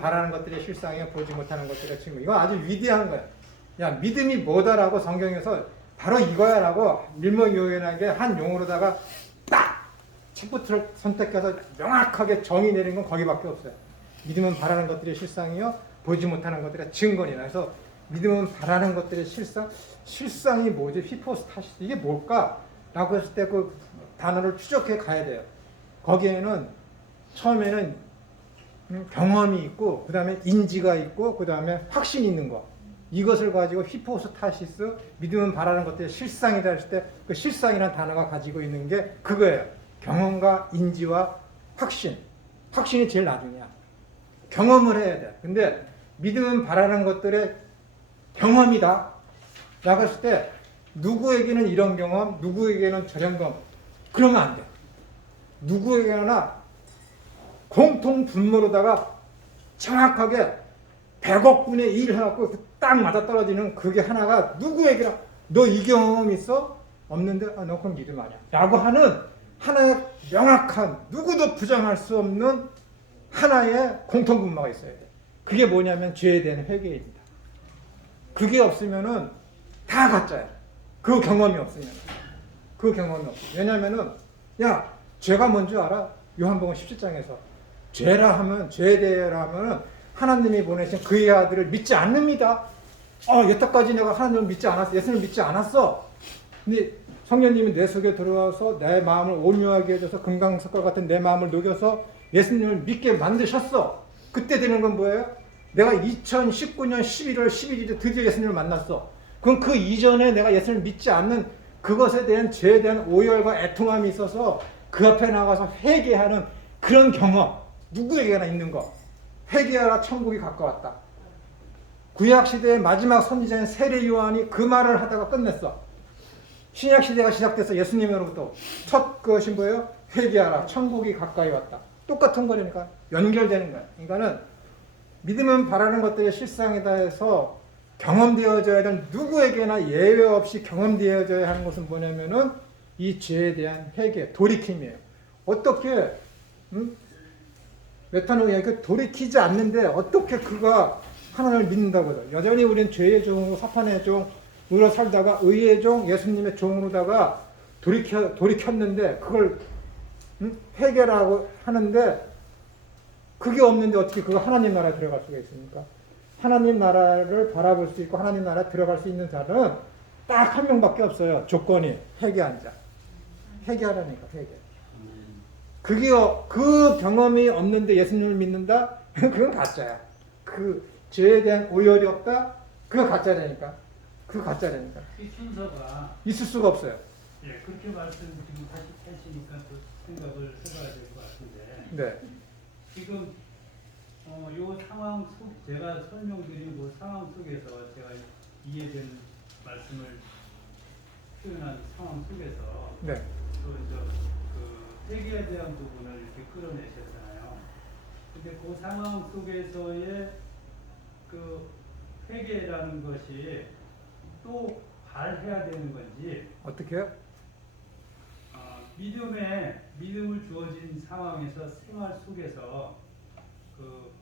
바라는 것들이 실상이요 보지 못하는 것들이 증거. 이거 아주 위대한 거야. 야, 믿음이 뭐다라고 성경에서 바로 이거야라고 일목요연하게 한 용어로다가 딱 챕부터를 선택해서 명확하게 정의 내린 건 거기밖에 없어요. 믿음은 바라는 것들이 실상이요 보지 못하는 것들이 증거니라. 그래서 믿음은 바라는 것들이 실상이 뭐지? 히포스타시스 이게 뭘까? 라고 했을 때 그 단어를 추적해 가야 돼요. 거기에는 처음에는 경험이 있고 그 다음에 인지가 있고 그 다음에 확신이 있는 거, 이것을 가지고 히포스타시스, 믿음은 바라는 것들이 실상이다 했을 때 그 실상이라는 단어가 가지고 있는 게 그거예요. 경험과 인지와 확신. 확신이 제일 나중이야. 경험을 해야 돼. 근데 믿음은 바라는 것들의 경험이다 라고 했을 때 누구에게는 이런 경험, 누구에게는 저런 경험, 그러면 안 돼. 누구에게나 공통 분모로다가 정확하게 100억 분의 1 해갖고 딱 맞아 떨어지는 그게 하나가 누구에게나 너 이 경험 있어? 없는데 너 그럼 믿음 아니야 라고 하는 하나의 명확한 누구도 부정할 수 없는 하나의 공통 분모가 있어야 돼. 그게 뭐냐면 죄에 대한 회개입니다. 그게 없으면은 다 가짜야. 그 경험이 없으면. 그 경험이 없어. 왜냐면은 야 죄가 뭔지 알아? 요한복음 17장에서 죄라 하면 죄에 대해라 하면 하나님이 보내신 그의 아들을 믿지 않습니다. 여태까지 내가 하나님을 믿지 않았어. 예수님을 믿지 않았어. 근데 성령님이 내 속에 들어와서 내 마음을 온유하게 해줘서 금강석과 같은 내 마음을 녹여서 예수님을 믿게 만드셨어. 그때 되는 건 뭐예요? 내가 2019년 11월 11일에 드디어 예수님을 만났어. 그럼 그 이전에 내가 예수님을 믿지 않는 그것에 대한 죄에 대한 오열과 애통함이 있어서 그 앞에 나가서 회개하는 그런 경험, 누구에게나 있는 거. 회개하라 천국이 가까웠다. 구약시대의 마지막 선지자인 세례 요한이 그 말을 하다가 끝냈어. 신약시대가 시작돼서 예수님으로부터 첫 그것이 뭐예요? 회개하라 천국이 가까이 왔다. 똑같은 거니까 연결되는 거야. 그러니까는 믿음은 바라는 것들이 실상이다 해서 경험되어져야 되는 누구에게나 예외 없이 경험되어져야 하는 것은 뭐냐면은 이 죄에 대한 회개, 돌이킴이에요. 어떻게 메타노이아 그 돌이키지 않는데 어떻게 그가 하나님을 믿는다고요? 여전히 우리는 죄의 종으로 사탄의 종으로 살다가 의의 종 예수님의 종으로다가 돌이켰는데 그걸 회개라고 하는데 그게 없는데 어떻게 그거 하나님 나라에 들어갈 수가 있습니까? 하나님 나라를 바라볼 수 있고 하나님 나라에 들어갈 수 있는 자는 딱 한 명밖에 없어요. 조건이 회개한 자. 회개하라니까 회개. 그게 그 경험이 없는데 예수님을 믿는다? 그건 가짜야. 그 죄에 대한 오열이 없다? 그거 가짜라니까. 그거 가짜라니까. 이 순서가 있을 수가 없어요. 예, 그렇게 말씀 지금 다시 하시니까 또 생각을 해봐야 될 것 같은데. 네. 지금 요 상황 속 제가 설명드린 그 상황 속에서 제가 이해된 말씀을 표현한 상황 속에서 네. 그 회개에 대한 부분을 이렇게 끌어내셨잖아요. 근데 그 상황 속에서의 그 회개라는 것이 또 발해야 되는 건지 어떻게요? 믿음을 주어진 상황에서 생활 속에서 그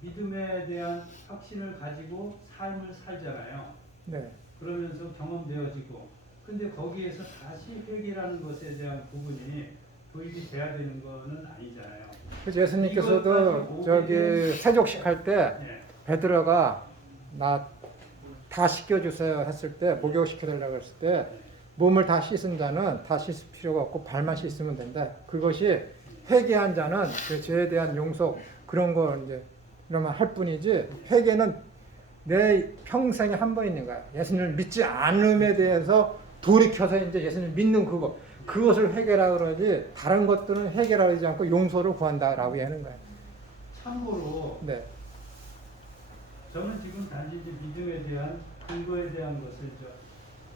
믿음에 대한 확신을 가지고 삶을 살잖아요. 네. 그러면서 경험되어지고, 근데 거기에서 다시 회개라는 것에 대한 부분이 도입이 돼야 되는 것은 아니잖아요. 그래서 예수님께서도 저기 세족식 할 때 네. 베드로가 나 다 씻겨주세요 했을 때 목욕 시켜달라고 했을 때 몸을 다 씻은 자는 다 씻을 필요가 없고 발만 씻으면 된다. 그것이 회개한 자는 그 죄에 대한 용서 그런 거 이제 이러면 할 뿐이지 회개는 내 평생에 한 번 있는 거야. 예수님을 믿지 않음에 대해서 돌이켜서 이제 예수님을 믿는 그것을 회개라 그러지 다른 것들은 회개라 그러지 않고 용서를 구한다라고 하는 거야. 참고로 네. 저는 지금 단지 이제 믿음에 대한 근거에 대한 것을 이제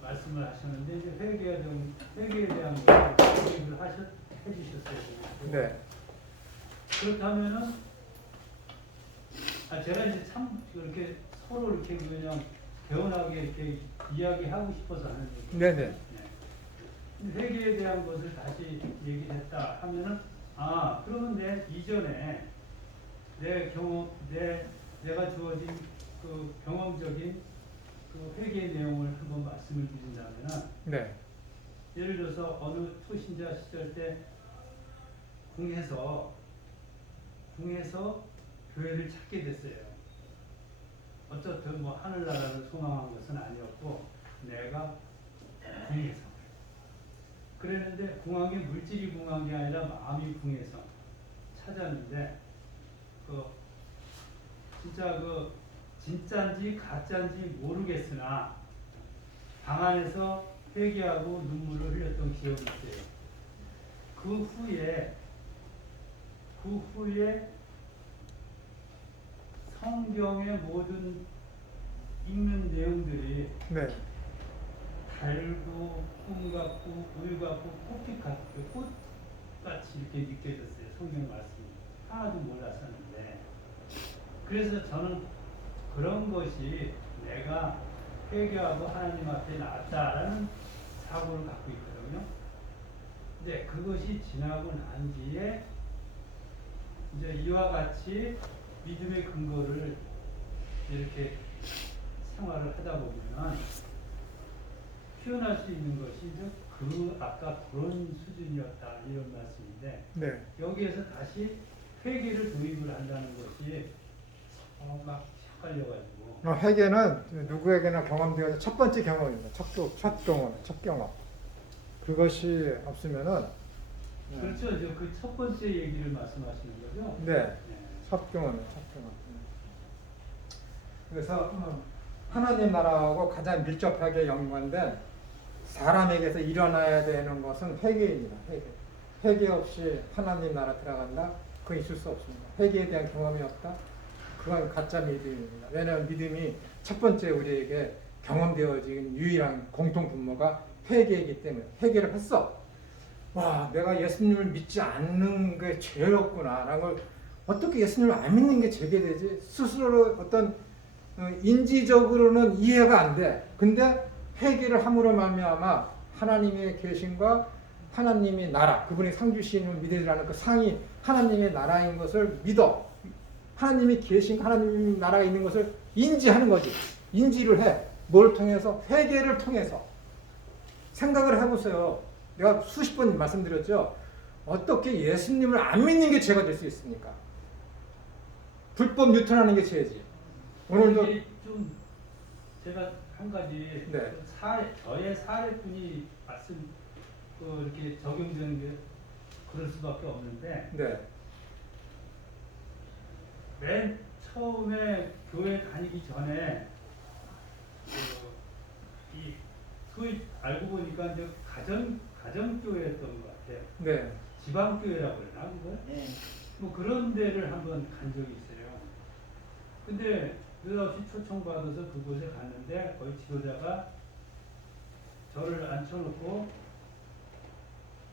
말씀을 하셨는데 이제 회개에 대한 것을 얘기를 해주셨어요. 네. 그렇다면은 제가 이제 참 이렇게 서로 이렇게 그냥 개운하게 이렇게 이야기하고 싶어서 하는 얘기예요. 네네. 네. 회개에 대한 것을 다시 얘기했다 하면은 그러면 내 이전에 내 경험, 내가 주어진 그 경험적인 그 회개의 내용을 한번 말씀을 드린다면은, 네. 예를 들어서 어느 초신자 시절 때 궁에서 교회를 찾게 됐어요. 어쨌든 뭐 하늘나라를 소망한 것은 아니었고 내가 궁에서 그랬는데 궁한 게 물질이 궁한 게 아니라 마음이 궁해서 찾았는데 그 진짜 그 진짜인지 가짜인지 모르겠으나 방 안에서 회개하고 눈물을 흘렸던 기억이 있어요. 그 후에 성경의 모든 읽는 내용들이 네. 달고 꿈 같고 울 같고 꽃같이 이렇게 느껴졌어요. 성경 말씀이 하나도 몰랐었는데, 그래서 저는 그런 것이 내가 회개하고 하나님 앞에 나왔다라는 사고를 갖고 있거든요. 근데 그것이 지나고 난 뒤에 이제 이와 같이 믿음의 근거를 이렇게 생활을 하다 보면 표현할 수 있는 것이 이제 그 아까 그런 수준이었다 이런 말씀인데, 네. 여기에서 다시 회개를 도입을 한다는 것이 막 헷갈려가지고. 회개는 누구에게나 경험되어서 첫 번째 경험입니다. 첫 경험. 그것이 없으면은 그렇죠. 이제 그 첫 번째 얘기를 말씀하시는 거죠. 네. 첫 경험. 그래서 하나님 나라하고 가장 밀접하게 연관된 사람에게서 일어나야 되는 것은 회개입니다. 회개 없이 하나님 나라 들어간다? 그건 있을 수 없습니다. 회개에 대한 경험이 없다? 그건 가짜 믿음입니다. 왜냐하면 믿음이 첫 번째 우리에게 경험되어진 유일한 공통 분모가 회개이기 때문에. 회개를 했어. 와, 내가 예수님을 믿지 않는 게 죄였구나 라는 걸 어떻게 예수님을 안 믿는 게 죄가 되지? 스스로 어떤 인지적으로는 이해가 안 돼. 근데 회개를 함으로 말미암아 하나님의 계신과 하나님의 나라, 그분이 상 주시는 믿으라는 그 상이 하나님의 나라인 것을 믿어. 하나님이 계신 하나님의 나라에 있는 것을 인지하는 거지. 인지를 해. 뭘 통해서? 회개를 통해서. 생각을 해보세요. 내가 수십 번 말씀드렸죠. 어떻게 예수님을 안 믿는 게 죄가 될 수 있습니까? 불법 유턴하는 게 죄지. 오늘도 좀 제가 한 가지 네. 저의 사례뿐이 말씀 이렇게 적용되는 게 그럴 수밖에 없는데, 네. 맨 처음에 교회 다니기 전에 그 알고 보니까 이제 가정교회였던 것 같아요. 네. 지방교회라고 그러나 그걸? 네. 뭐 그런 데를 한번 간 적이 있어요. 근데 느닷없이 초청받아서 그곳에 갔는데 거기 지도자가 저를 앉혀놓고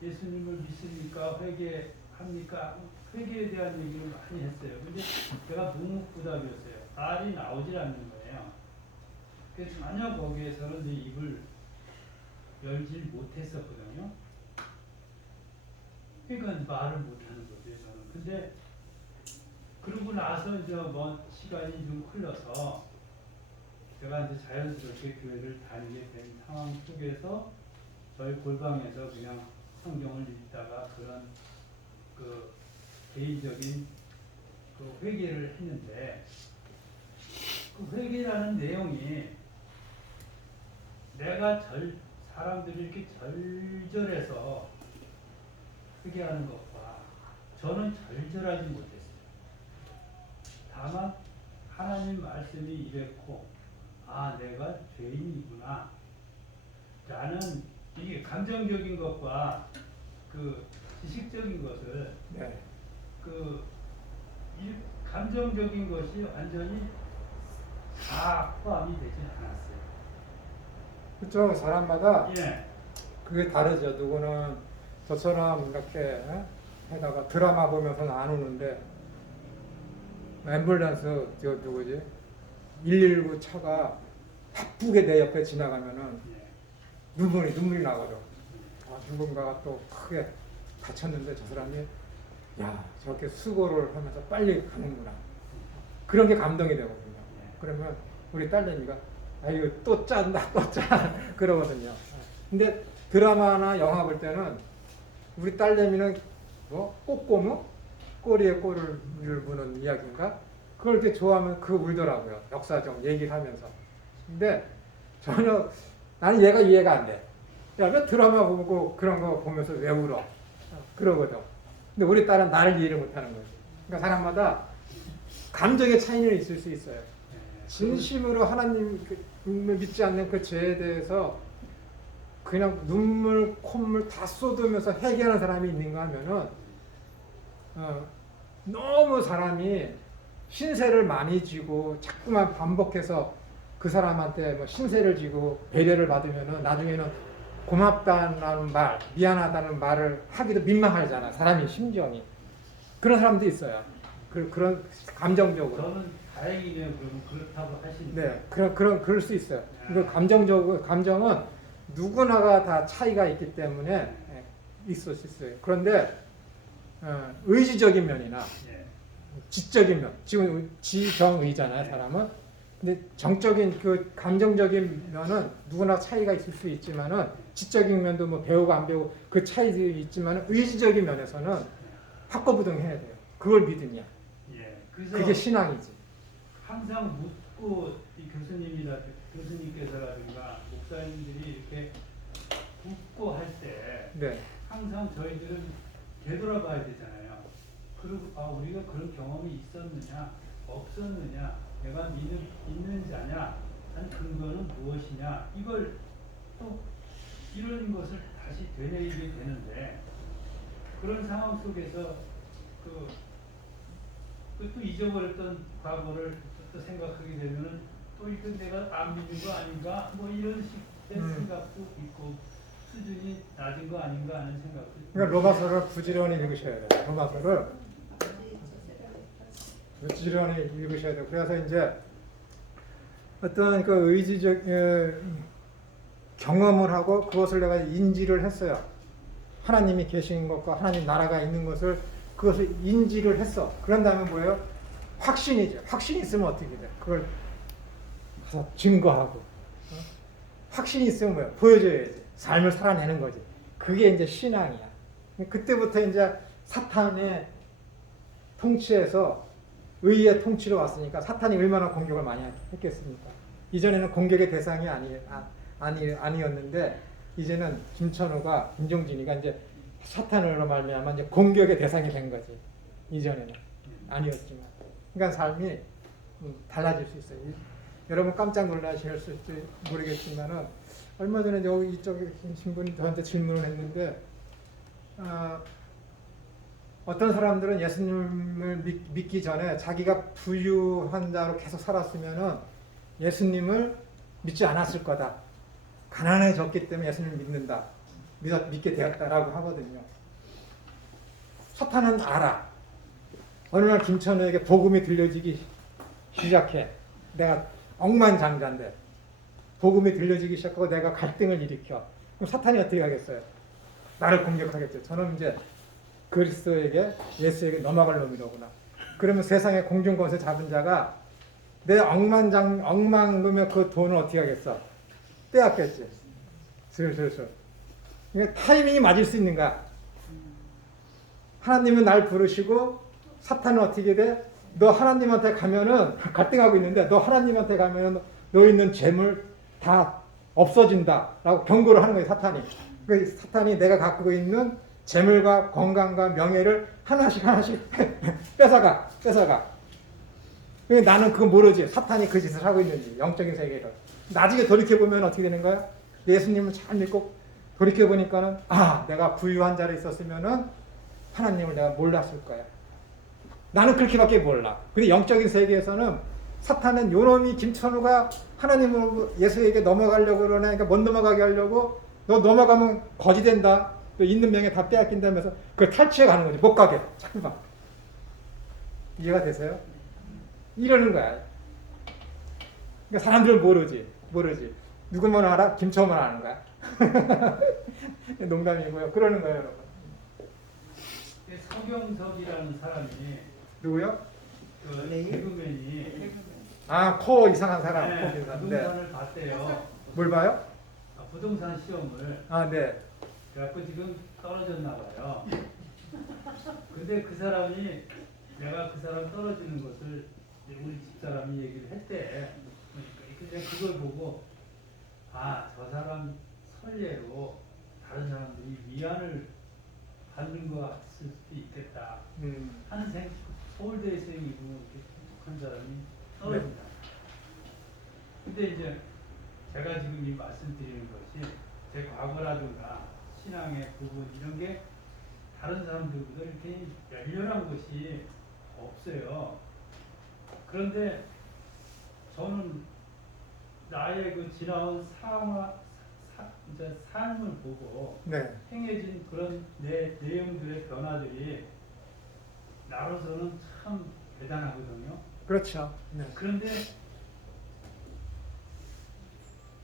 예수님을 믿습니까? 회개합니까? 회개에 대한 얘기를 많이 했어요. 근데 제가 묵묵부답이었어요. 말이 나오질 않는 거예요. 그래서 전혀 거기에서는 내 입을 열질 못했었거든요. 그러니까 말을 못하는 거죠, 저는. 근데 그러고 나서 이제 뭐 시간이 좀 흘러서 제가 이제 자연스럽게 교회를 다니게 된 상황 속에서 저희 골방에서 그냥 성경을 읽다가 그런 그 개인적인 그 회개를 했는데, 그 회개라는 내용이 내가 사람들이 이렇게 절절해서 회개하는 것과 저는 절절하지 못했어요. 다만 하나님 말씀이 이랬고, 아, 내가 죄인이구나 라는 이게 감정적인 것과 그 지식적인 것을 네. 이 감정적인 것이 완전히 다 포함이 되지 않았어요. 그렇죠. 사람마다 예. 그게 다르죠. 누구는 저처럼 이렇게 해다가 드라마 보면서는 안 우는데 앰뷸런스 저 누구지? 119 차가 바쁘게 내 옆에 지나가면은 예. 눈물이 나거든. 누군가가 또 크게 다쳤는데 저 사람이 야, 저렇게 수고를 하면서 빨리 가는구나. 그런 게 감동이 되거든요. 그러면 우리 딸내미가 아유 또 짠다 또 짠 그러거든요. 근데 드라마나 영화 볼 때는 우리 딸내미는 뭐 꼬꼬무 꼬리에 꼬리를 무는 이야기인가 그걸 이렇게 좋아하면 그 울더라고요. 역사적 얘기를 하면서. 근데 전혀 나는 얘가 이해가 안 돼. 야, 왜 드라마 보고 그런 거 보면서 왜 울어? 그러거든. 근데 우리 딸은 나를 이해를 못하는 거지. 그러니까 사람마다 감정의 차이는 있을 수 있어요. 진심으로 하나님을 믿지 않는 그 죄에 대해서 그냥 눈물, 콧물 다 쏟으면서 회개하는 사람이 있는가 하면은 너무 사람이 신세를 많이 지고 자꾸만 반복해서 그 사람한테 뭐 신세를 지고 배려를 받으면은 나중에는 고맙다는 말, 미안하다는 말을 하기도 민망하잖아. 사람이 심정이. 그런 사람도 있어요. 그런 감정적으로. 저는 다행이네요. 그러면 그렇다고 하시니까. 네, 그럴 수 있어요. 그 감정은 누구나가 다 차이가 있기 때문에 있을 수 있어요. 그런데 의지적인 면이나 지적인 면, 지금 지정의잖아요, 사람은. 근데 정적인 그 감정적인 면은 누구나 차이가 있을 수 있지만은 지적인 면도 뭐 배우고 안 배우고 그 차이도 있지만은 의지적인 면에서는 확고부동해야 돼요. 그걸 믿으냐. 그래서 그게 신앙이지. 항상 묻고 이 교수님께서라든가 목사님들이 이렇게 묻고 할 때 네. 항상 저희들은 되돌아봐야 되잖아요. 그리고 우리가 그런 경험이 있었느냐 없었느냐 내가 믿는 자냐 한 근거는 무엇이냐 이걸 또 이런 것을 다시 되뇌이게 되는데 그런 상황 속에서 또 잊어버렸던 과거를 또 생각하게 되면은 또 이거 내가 안 믿는 거 아닌가 뭐 이런 식의 생각도 있고 수준이 낮은 거 아닌가 하는 생각도 그러니까 로마서를 부지런히 읽으셔야 돼요. 로마서를 부지런히 읽으셔야 돼요. 그래서 이제 어떤 그 의지적 경험을 하고 그것을 내가 인지를 했어요. 하나님이 계신 것과 하나님 나라가 있는 것을 그것을 인지를 했어. 그런 다음에 뭐예요? 확신이죠. 확신이 있으면 어떻게 돼? 그걸 가서 증거하고. 확신이 있으면 뭐예요? 보여줘야지. 삶을 살아내는 거지. 그게 이제 신앙이야. 그때부터 이제 사탄의 통치에서 의의 통치로 왔으니까 사탄이 얼마나 공격을 많이 했겠습니까? 이전에는 공격의 대상이 아니었는데 이제는 김천우가 김종진이가 이제 사탄으로 말미암아 이제 공격의 대상이 된 거지. 이전에는 아니었지만. 그러니까 삶이 달라질 수 있어요. 여러분 깜짝 놀라실지 모르겠지만은 얼마 전에 여기 이쪽에 계신 분이 저한테 질문을 했는데 어떤 사람들은 예수님을 믿기 전에 자기가 부유한 자로 계속 살았으면은 예수님을 믿지 않았을 거다. 가난해졌기 때문에 예수님을 믿는다. 믿게 되었다라고 하거든요. 사탄은 알아. 어느 날 김천우에게 복음이 들려지기 시작해. 내가 억만장자인데 복음이 들려지기 시작하고 내가 갈등을 일으켜. 그럼 사탄이 어떻게 하겠어요? 나를 공격하겠죠. 저는 이제 그리스도에게 예수에게 넘어갈 놈이로구나. 그러면 세상의 공중권세 잡은 자가 내 억만놈의 그 돈을 어떻게 하겠어? 빼앗겠지. 슬슬. 그러니까 타이밍이 맞을 수 있는가? 하나님은 날 부르시고 사탄은 어떻게 돼? 너 하나님한테 가면은 갈등하고 있는데 너 하나님한테 가면은 너 있는 재물 다 없어진다라고 경고를 하는 거예요. 사탄이. 그 사탄이 내가 갖고 있는 재물과 건강과 명예를 하나씩 뺏어가. 나는 그거 모르지. 사탄이 그 짓을 하고 있는지 영적인 세계를. 나중에 돌이켜보면 어떻게 되는 거야? 예수님을 잘 믿고 돌이켜보니까는 내가 부유한 자리에 있었으면은 하나님을 내가 몰랐을 거야. 나는 그렇게밖에 몰라. 근데 영적인 세계에서는 사탄은 요놈이 김천우가 하나님으로 예수에게 넘어가려고 그러니까 못 넘어가게 하려고 너 넘어가면 거지 된다. 또 있는 명예 다 빼앗긴다면서 그걸 탈취해 가는 거지. 못 가게. 자꾸만. 이해가 되세요? 이러는 거야. 그러니까 사람들은 모르지. 누구만 알아? 김천우만 아는 거야. 농담이고요. 그러는 거예요, 여러분. 서경석이라는 사람이 누구요? 그 네. 개그맨이 아, 코 이상한 사람. 네, 코 이상한. 네. 부동산을 봤대요. 뭘 봐요? 부동산 시험을. 아, 네. 그래갖고 지금 떨어졌나 봐요. 근데 그 사람이 내가 그 사람 떨어지는 것을 우리 집사람이 얘기를 했대. 근데 그걸 보고 아, 저 사람 설례로 다른 사람들이 위안을 받는 것 같을 수도 있겠다 하는 서울대생이고 이렇게 똑똑한 사람이 떨어진다. 근데 이제 제가 지금 이 말씀드리는 것이 제 과거라든가 신앙의 부분 이런 게 다른 사람들보다 이렇게 열렬한 것이 없어요. 그런데 저는 나의 그 지나온 이제 삶을 보고 네. 행해진 그런 내용들의 변화들이 나로서는 참 대단하거든요. 그렇죠. 네. 그런데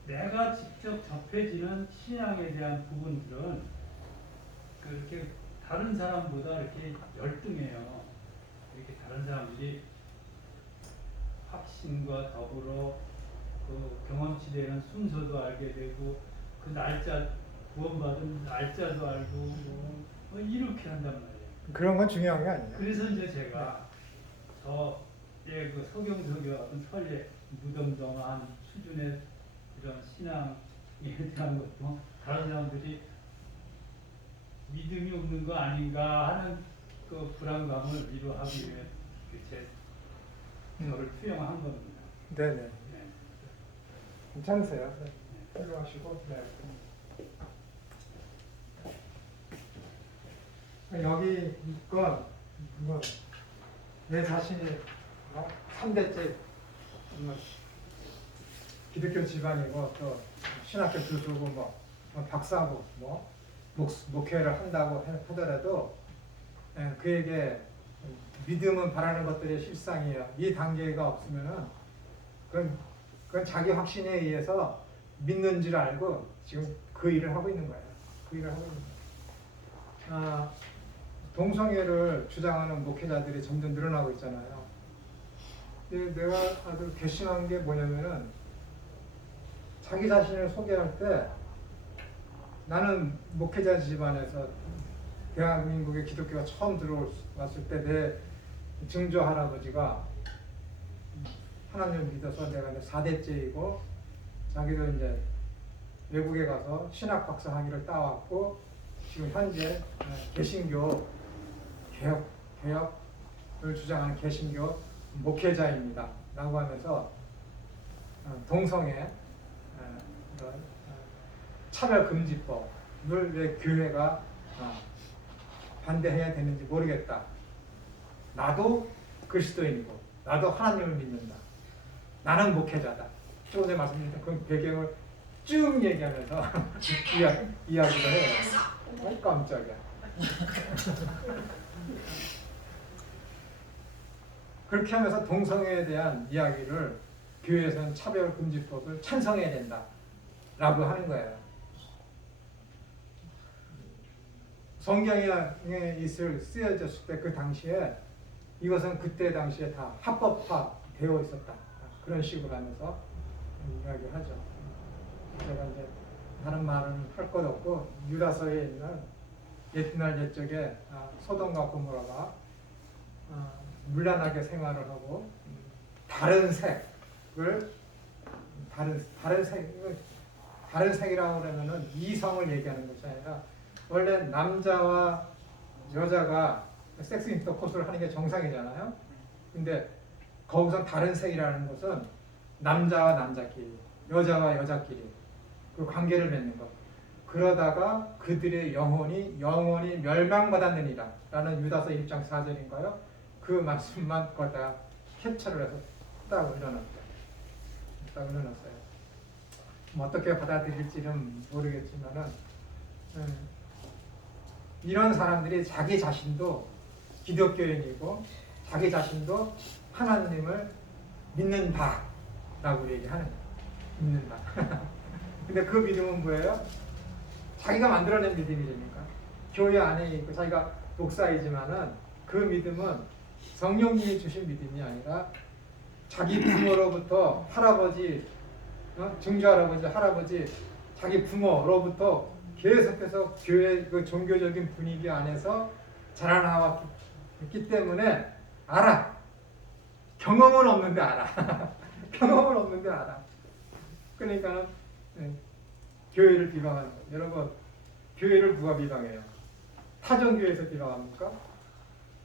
내가 직접 접해지는 신앙에 대한 부분들은 그렇게 다른 사람보다 이렇게 열등해요. 이렇게 다른 사람들이 확신과 더불어 그 경험치되는 순서도 알게 되고 그 날짜 구원받은 날짜도 알고 뭐 이렇게 한단 말이에요. 그런 건 중요한 게 아니에요. 그래서 이제 제가 저의 그 서경석의 어떤 설례 무덤덤한 수준의 이런 신앙에 대한 것도 다른 사람들이 믿음이 없는 거 아닌가 하는 그 불안감을 위로하기 위해 저를 투영한 겁니다. 네네. 네. 괜찮으세요? 네. 훌륭하시고. 네. 여기 이건 내 자신이 3대째 기독교 집안이고 또 신학교 교수고 박사고 목회를 한다고 하더라도 그에게 믿음은 바라는 것들의 실상이에요. 이 단계가 없으면은 그건 자기 확신에 의해서 믿는 줄 알고 지금 그 일을 하고 있는 거예요. 그 일을 하고 있는 거예요. 동성애를 주장하는 목회자들이 점점 늘어나고 있잖아요. 근데 내가 아주 괘씸한 게 뭐냐면은 자기 자신을 소개할 때 나는 목회자 집안에서 대한민국의 기독교가 처음 들어왔을 때 내 증조 할아버지가 하나님을 믿어서 내가 이제 4대째이고 자기도 이제 외국에 가서 신학 박사 학위를 따왔고 지금 현재 개신교 개혁을 주장하는 개신교 목회자입니다. 라고 하면서 동성애 차별금지법을 왜 교회가 반대해야 되는지 모르겠다. 나도 그리스도인이고 나도 하나님을 믿는다. 나는 목회자다. 조금 전에 말씀드렸던 그 배경을 쭉 얘기하면서 이야기를 해요. 깜짝이야. 그렇게 하면서 동성애에 대한 이야기를 교회에서는 차별금지법을 찬성해야 된다 라고 하는 거예요. 성경에 쓰여졌을 때 그 당시에 이것은 그때 당시에 다 합법화되어 있었다. 그런 식으로 하면서 이야기를 하죠. 제가 이제 다른 말은 할 것 없고 유다서에 있는 옛날 옛적에 소돔과 고모라가 문란하게 생활을 하고 다른 색이라고 그러면은 이성을 얘기하는 것이 아니라 원래 남자와 여자가 섹스 인터코스를 하는 게 정상이잖아요. 근데 거기서 다른 색이라는 것은 남자와 남자끼리, 여자와 여자끼리 그 관계를 맺는 것. 그러다가 그들의 영혼이 멸망받았느니라 라는 유다서 1장 4절인가요? 그 말씀만 거기다 캡처를 해서 딱 올려놨어요. 어떻게 받아들일지는 모르겠지만은 이런 사람들이 자기 자신도 기독교인이고 자기 자신도 하나님을 믿는다라고 얘기하는 거예요. 믿는다. 근데 그 믿음은 뭐예요? 자기가 만들어낸 믿음이니까 교회 안에 있고 자기가 목사이지만은 그 믿음은 성령님이 주신 믿음이 아니라 자기 부모로부터 할아버지, 증조할아버지, 할아버지, 자기 부모로부터 계속해서 교회 그 종교적인 분위기 안에서 자라나왔기 때문에 알아. 경험은 없는데 알아. 경험은 없는데 알아. 그러니까 교회를 비방하는 거예요. 여러분, 교회를 누가 비방해요? 타종교회에서 비방합니까?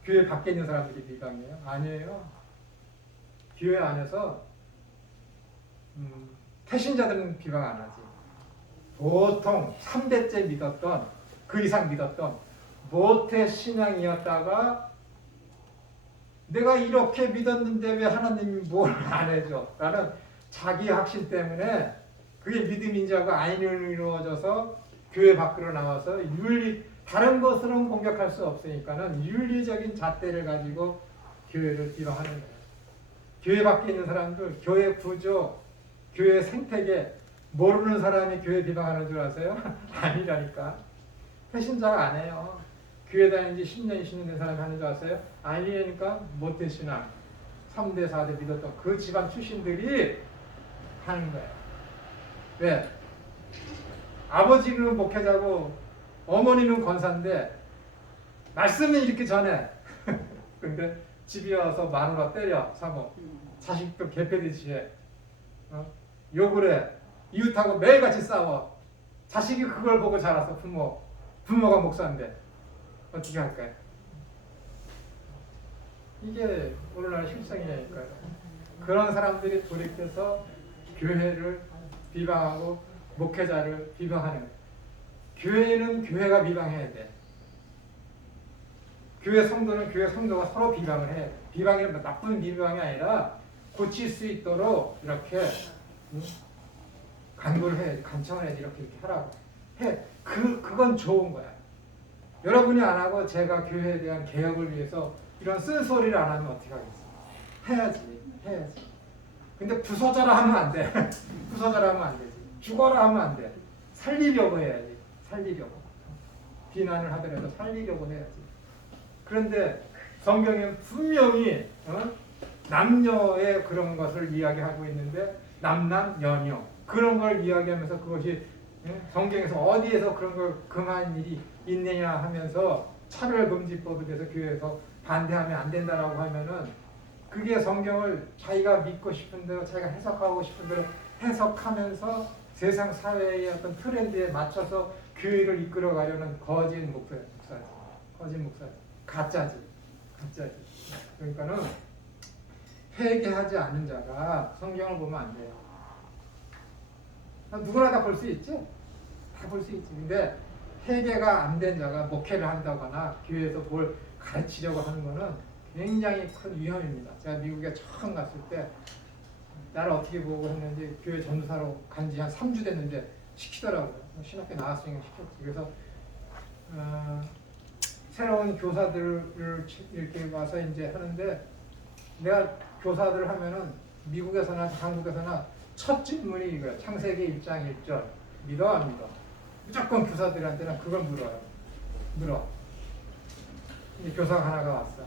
교회 밖에 있는 사람들이 비방해요? 아니에요. 교회 안에서 태신자들은 비방 안 하지. 보통 3대째 믿었던, 그 이상 믿었던 모태 신앙이었다가 내가 이렇게 믿었는데 왜 하나님이 뭘 안 해줘? 라는 자기 확신 때문에 그게 믿음인지 하고 안 이루어져서 교회 밖으로 나와서 다른 것으로는 공격할 수 없으니까는 윤리적인 잣대를 가지고 교회를 비방하는 거예요. 교회 밖에 있는 사람들, 교회 구조, 교회 생태계 모르는 사람이 교회 비방하는 줄 아세요? 아니라니까. 회신자가 안 해요. 교회 다닌 지 10년, 20년 된 사람이 하는 줄 아세요? 아니라니까. 못된 신앙. 3대, 4대 믿었던 그 집안 출신들이 하는 거예요. 왜? 아버지는 목회자고 어머니는 권사인데 말씀은 이렇게 전해. 근데 집에 와서 마누라 때려, 사모. 자식도 개패듯이 해. 욕을 해. 이웃하고 매일같이 싸워. 자식이 그걸 보고 자라서 부모가 목사인데 어떻게 할까요? 이게 오늘날 실상이니까요. 그런 사람들이 돌이켜서 교회를 비방하고 목회자를 비방하는 거예요. 교회는 교회가 비방해야 돼. 교회 성도는 교회 성도가 서로 비방을 해. 비방이 나쁜 비방이 아니라 고칠 수 있도록 이렇게 간구를 해야지, 간청을 해야지, 이렇게 하라고 해. 그건 좋은 거야. 여러분이 안 하고 제가 교회에 대한 개혁을 위해서 이런 쓴소리를 안 하면 어떻게 하겠어? 해야지. 근데 부서져라 하면 안 돼. 부서져라 하면 안 되지. 죽어라 하면 안 돼. 살리려고 해야지. 살리려고. 비난을 하더라도 살리려고 해야지. 그런데 성경에 분명히 남녀의 그런 것을 이야기하고 있는데 남남 여녀 그런 걸 이야기하면서 그것이 성경에서 어디에서 그런 걸 금한 일이 있느냐 하면서 차별금지법에 대해서 교회에서 반대하면 안 된다라고 하면은 그게 성경을 자기가 믿고 싶은 대로 자기가 해석하고 싶은 대로 해석하면서 세상 사회의 어떤 트렌드에 맞춰서 교회를 이끌어가려는 거짓 목사지. 거짓 목사지. 가짜지. 그러니까는 회개하지 않은 자가 성경을 보면 안 돼요. 누구나 다 볼 수 있지. 다 볼 수 있지. 근데 회개가 안 된 자가 목회를 한다거나 교회에서 뭘 가르치려고 하는 거는 굉장히 큰 위험입니다. 제가 미국에 처음 갔을 때 나를 어떻게 보고 했는지 교회 전도사로 간 지 한 3주 됐는데 시키더라고요. 신학교 나왔으니까 시켰지. 그래서 새로운 교사들을 이렇게 와서 이제 하는데 내가 교사들을 하면은 미국에서나 한국에서나 첫 질문이 이거야. 창세기 1장 1절 믿어 안 믿어? 무조건 교사들한테는 그걸 물어. 이제 교사가 하나가 왔어.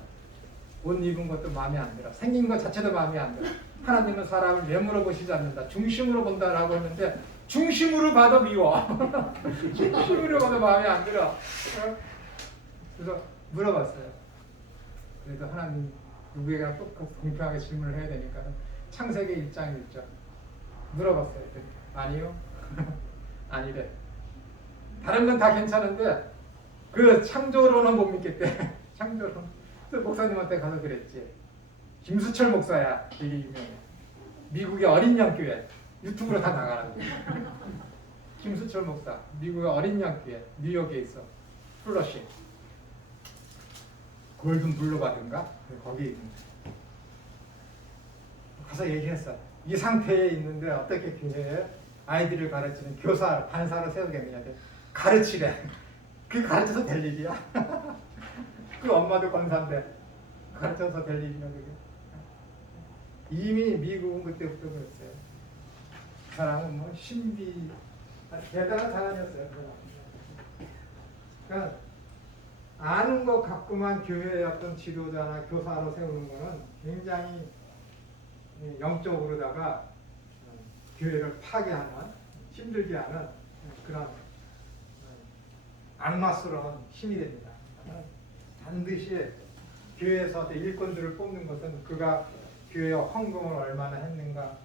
옷 입은 것도 마음에 안 들어. 생긴 것 자체도 마음에 안 들어. 하나님은 사람을 외모로 보시지 않는다. 중심으로 본다라고 했는데 중심으로 봐도 미워. 중심으로 봐도 마음에 안 들어. 그래서 물어봤어요. 그래도 하나님 누구에게나 똑같이 공평하게 질문을 해야 되니까 창세기 1장 1절 물어봤어요. 아니요. 아니래. 다른 건 다 괜찮은데 그 창조론은 못 믿겠대. 창조론. 또 목사님한테 가서 그랬지. 김수철 목사야. 되게 유명해. 미국의 어린 양 교회. 유튜브로 다 나가라고. 김수철 목사. 미국의 어린 양 교회. 뉴욕에 있어. 플러시. 골든 블루바든가? 거기 가서 얘기했어. 이 상태에 있는데 어떻게 교회에 아이들을 가르치는 교사, 반사로 세우겠느냐. 가르치래. 그게 가르쳐서 될 일이야. 그 엄마도 권사인데 가르쳐서 될 일이야 그게. 이미 미국은 그때부터 그랬어요. 그 사람은 뭐 신비 대단한 사람이었어요. 그러니까 아는 것 갖고만 교회의 어떤 지도자나 교사로 세우는 것은 굉장히 영적으로다가 교회를 파괴하는, 힘들게 하는 그런 악마스러운 힘이 됩니다. 반드시 교회에서 일꾼들을 뽑는 것은 그가 교회에 헌금을 얼마나 했는가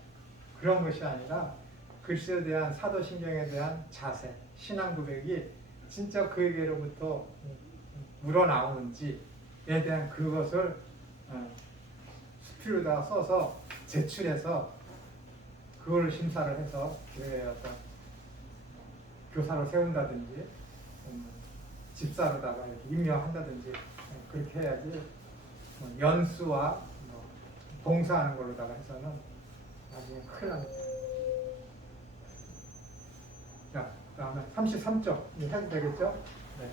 그런 것이 아니라 그리스도에 대한 사도신경에 대한 자세, 신앙 고백이 진짜 그에게로부터 우러나오는지에 대한 그것을 수필로다가 써서 제출해서 그걸 심사를 해서 교회에 어떤 교사를 세운다든지 집사로다가 이렇게 임명한다든지 그렇게 해야지 연수와 봉사하는 걸로다가 해서는 나중에 큰일 납니다. 자, 그 다음에 33쪽 해도 되겠죠? 네.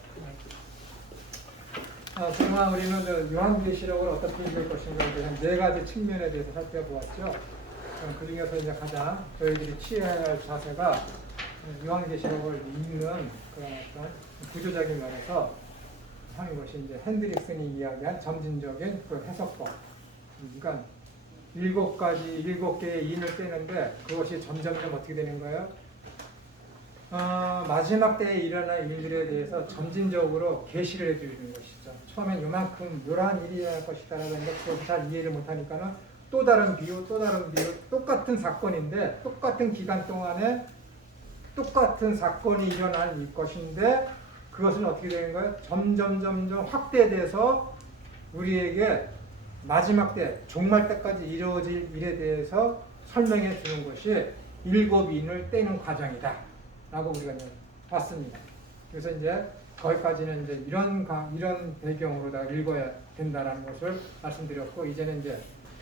그동안 우리는 요한계시록을 어떻게 읽을 것인가에 대한 네 가지 측면에 대해서 살펴보았죠. 그 중에서 이제 가장 저희들이 취해야 할 자세가 요한계시록을 읽는 그런 어떤 구조적인 면에서 하는 것이 이제 핸드릭슨이 이야기한 점진적인 그 해석법. 그러니까 7개의 인을 떼는데 그것이 점점점 어떻게 되는 거예요? 마지막 때에 일어날 일들에 대해서 점진적으로 계시를 해주는 것이죠. 처음엔 요만큼 이러한 일이 일어날 것이다라고 했는데 그것을 잘 이해를 못하니까는 또 다른 비유, 똑같은 사건인데 똑같은 기간 동안에 똑같은 사건이 일어날 것인데 그것은 어떻게 되는 거예요? 점점 확대돼서 우리에게 마지막 때, 종말 때까지 이루어질 일에 대해서 설명해 주는 것이 7인을 떼는 과정이다 라고 우리가 이제 봤습니다. 그래서 이제 거기까지는 이제 이런 배경으로다가 읽어야 된다라는 것을 말씀드렸고, 이제는 이제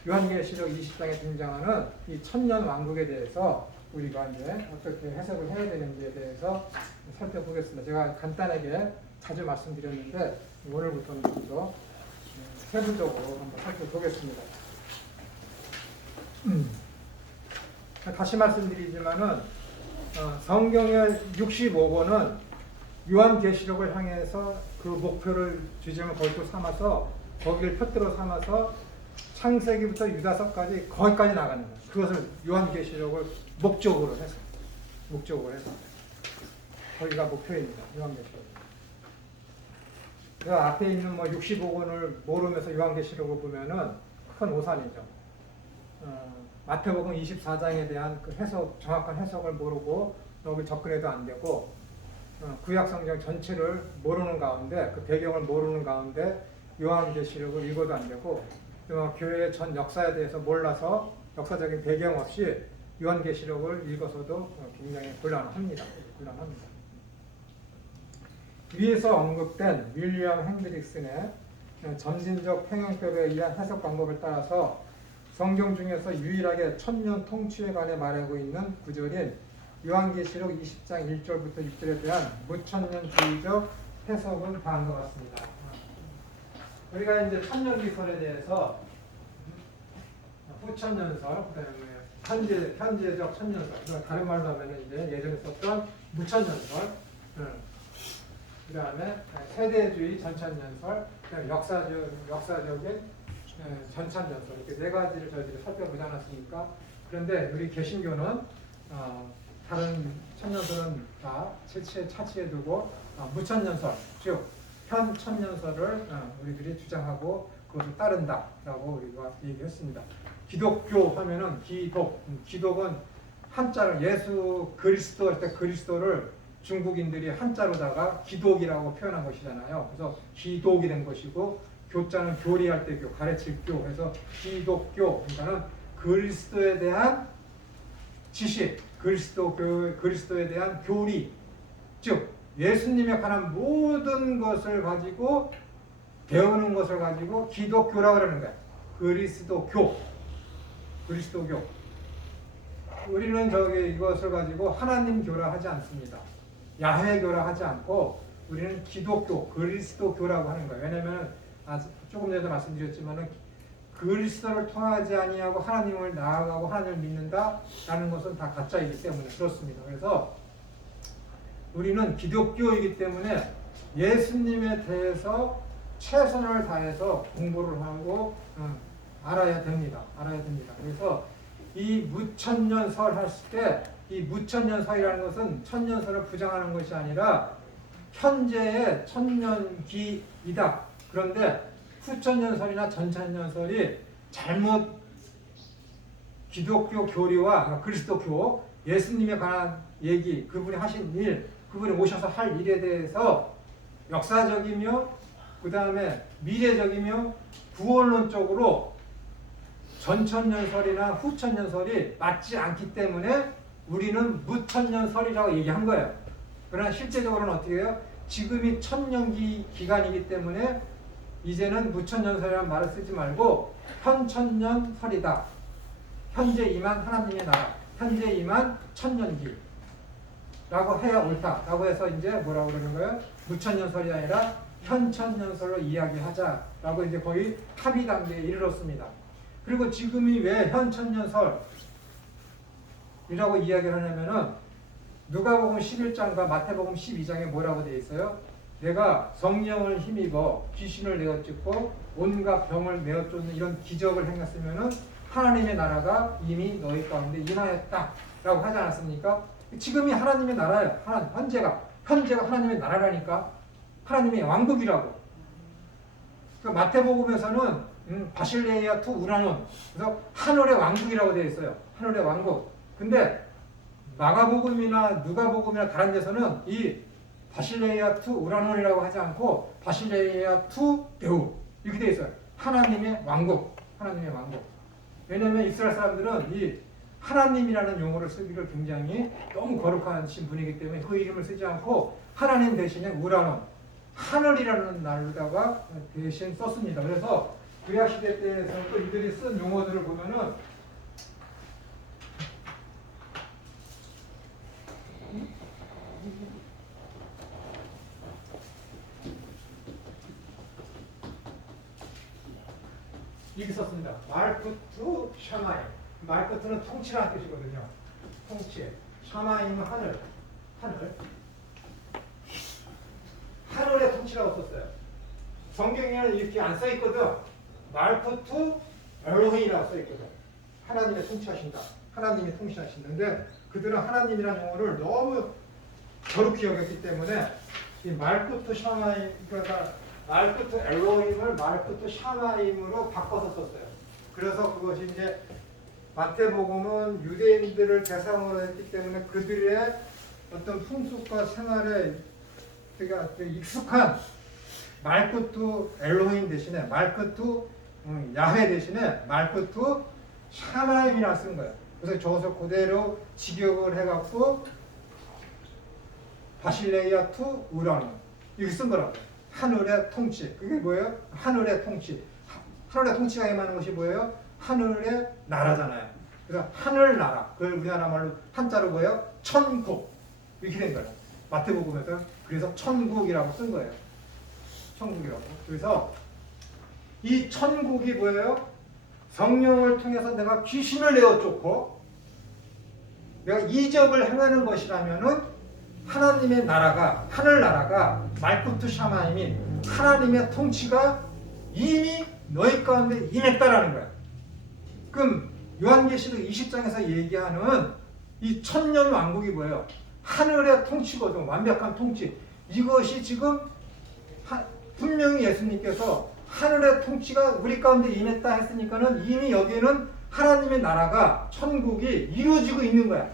요한계시록 20장에 등장하는 이 천년 왕국에 대해서 우리가 이제 어떻게 해석을 해야 되는지에 대해서 살펴보겠습니다. 제가 간단하게 자주 말씀드렸는데 오늘부터는 좀 더 세부적으로 한번 살펴보겠습니다. 다시 말씀드리지만은 성경의 65권은 요한계시록을 향해서 그 목표를 주제를 걸고 삼아서 거기를 표대로 삼아서 창세기부터 유다서까지 거기까지 나가는 거예요. 그것을 요한계시록을 목적으로 해서 거기가 목표입니다. 요한계시록. 그 앞에 있는 65권을 모르면서 요한계시록을 보면은 큰 오산이죠. 마태복음 24장에 대한 그 해석, 정확한 해석을 모르고 여기 접근해도 안 되고, 구약성경 전체를 모르는 가운데, 그 배경을 모르는 가운데 요한계시록을 읽어도 안 되고, 교회의 전 역사에 대해서 몰라서 역사적인 배경 없이 요한계시록을 읽어서도 굉장히 곤란합니다. 위에서 언급된 윌리엄 핸드릭슨의 점진적 평형표에 의한 해석 방법을 따라서 성경 중에서 유일하게 천년 통치에 관해 말하고 있는 구절인 요한계시록 20장 1절부터 6절에 대한 무천년주의적 해석은 다음과 같습니다. 우리가 이제 천년기설에 대해서 후천년설, 그다음에 현재적 천년설, 다른 말로 하면 이제 예전에 썼던 무천년설, 그다음에 세대주의 전천년설, 그다음에 역사적인 전천년설, 이렇게 네 가지를 저희들이 살펴보지 않았습니까? 그런데 우리 개신교는 다른 천년설은 다 차치해두고 무천년설, 즉 현천년설을 우리들이 주장하고 그것을 따른다라고 우리가 얘기했습니다. 기독교 하면은 기독은 한자를 예수 그리스도 할 때 그리스도를 중국인들이 한자로다가 기독이라고 표현한 것이잖아요. 그래서 기독이 된 것이고, 교자는 교리할 때 교, 가르칠 교, 그래서 기독교, 그러니까는 그리스도에 대한 지식, 그리스도에 대한 교리, 즉 예수님에 관한 모든 것을 가지고 배우는 것을 가지고 기독교라고 그러는 거야. 그리스도교. 우리는 이것을 가지고 하나님교라 하지 않습니다. 야훼교라 하지 않고 우리는 기독교, 그리스도교라고 하는 거예요. 왜냐하면 조금 전에도 말씀드렸지만은 그리스도를 통하지 아니하고 하나님을 나아가고 하나님을 믿는다라는 것은 다 가짜이기 때문에 그렇습니다. 그래서 우리는 기독교이기 때문에 예수님에 대해서 최선을 다해서 공부를 하고 알아야 됩니다. 알아야 됩니다. 그래서 이 무천년설 했을 때 이 무천년설이라는 것은 천년설을 부정하는 것이 아니라 현재의 천년기이다. 그런데 후천년설이나 전천년설이 잘못 기독교 교리와 그리스도교 예수님에 관한 얘기, 그분이 하신 일, 그분이 오셔서 할 일에 대해서 역사적이며 그 다음에 미래적이며 구원론적으로 전천년설이나 후천년설이 맞지 않기 때문에 우리는 무천년설이라고 얘기한 거예요. 그러나 실제적으로는 어떻게 해요? 지금이 천년기 기간이기 때문에 이제는 무천년설이라는 말을 쓰지 말고 현천년설이다. 현재 임한 하나님의 나라, 현재 임한 천년기 라고 해야 옳다라고 해서 이제 뭐라고 그러는 거예요? 무천년설이 아니라 현천년설로 이야기하자라고 이제 거의 합의 단계에 이르렀습니다. 그리고 지금이 왜 현천년설이라고 이야기를 하냐면은 누가복음 11장과 마태복음 12장에 뭐라고 되어 있어요? 내가 성령을 힘입어 귀신을 내어쫓고 온갖 병을 내어쫓는 이런 기적을 행했으면은 하나님의 나라가 이미 너희 가운데 임하였다라고 하지 않았습니까? 지금이 하나님의 나라예요. 현재가 하나님의 나라라니까. 하나님의 왕국이라고. 그러니까 마태복음에서는 바실레이아 투 우라논, 그래서 하늘의 왕국이라고 되어 있어요. 하늘의 왕국. 근데 마가복음이나 누가복음이나 다른 데서는 이 바실레이아 투 우라논이라고 하지 않고 바실레이아 투 데우 이렇게 되어 있어요. 하나님의 왕국, 하나님의 왕국. 왜냐하면 이스라엘 사람들은 이 하나님이라는 용어를 쓰기를 굉장히 너무 거룩하신 분이기 때문에 그 이름을 쓰지 않고 하나님 대신에 우라논, 하늘이라는 날로다가 대신 썼습니다. 그래서 구약시대 때에서는 또 이들이 쓴 용어들을 보면은 이렇게 썼습니다. 말쿠투 샤마임. 말쿠투는 통치라는 뜻이거든요. 통치. 샤마임은 하늘. 하늘의 통치라고 썼어요. 성경에는 이렇게 안 써있거든. 말쿠투 엘로힘이라고 써있거든. 하나님의 통치하신다. 하나님이 통치하시는데 그들은 하나님이라는 용어를 너무 거룩히 여겼기 때문에 이 말쿠투 샤마임, 그러니까 말쿠투 엘로힘을 말쿠투 샤마임으로 바꿔서 썼어요. 그래서 그것이 이제 마태복음은 유대인들을 대상으로 했기 때문에 그들의 어떤 풍습과 생활에 되게 익숙한 말쿠투 엘로힘 대신에 말쿠투 야훼 대신에 말쿠투 샤마임이라 쓴 거예요. 그래서 저것을 그대로 직역을 해갖고 바실레이아 투 우라논 이렇게 쓴 거라고. 하늘의 통치. 그게 뭐예요? 하늘의 통치. 하늘의 통치가 임하는 것이 뭐예요? 하늘의 나라잖아요. 그래서 하늘나라. 그걸 우리나라 말로 한자로 뭐예요? 천국. 이렇게 된 거예요. 마태복음에서 그래서 천국이라고 쓴 거예요. 천국이라고. 그래서 이 천국이 뭐예요? 성령을 통해서 내가 귀신을 내어쫓고 내가 이적을 행하는 것이라면은 하나님의 나라가, 하늘나라가 말쿠투 샤마임인 하나님의 통치가 이미 너희 가운데 임했다라는 거야. 그럼 요한계시록 20장에서 얘기하는 이 천년 왕국이 뭐예요? 하늘의 통치거든. 완벽한 통치. 이것이 지금 분명히 예수님께서 하늘의 통치가 우리 가운데 임했다 했으니까는 이미 여기에는 하나님의 나라가 천국이 이루어지고 있는 거야.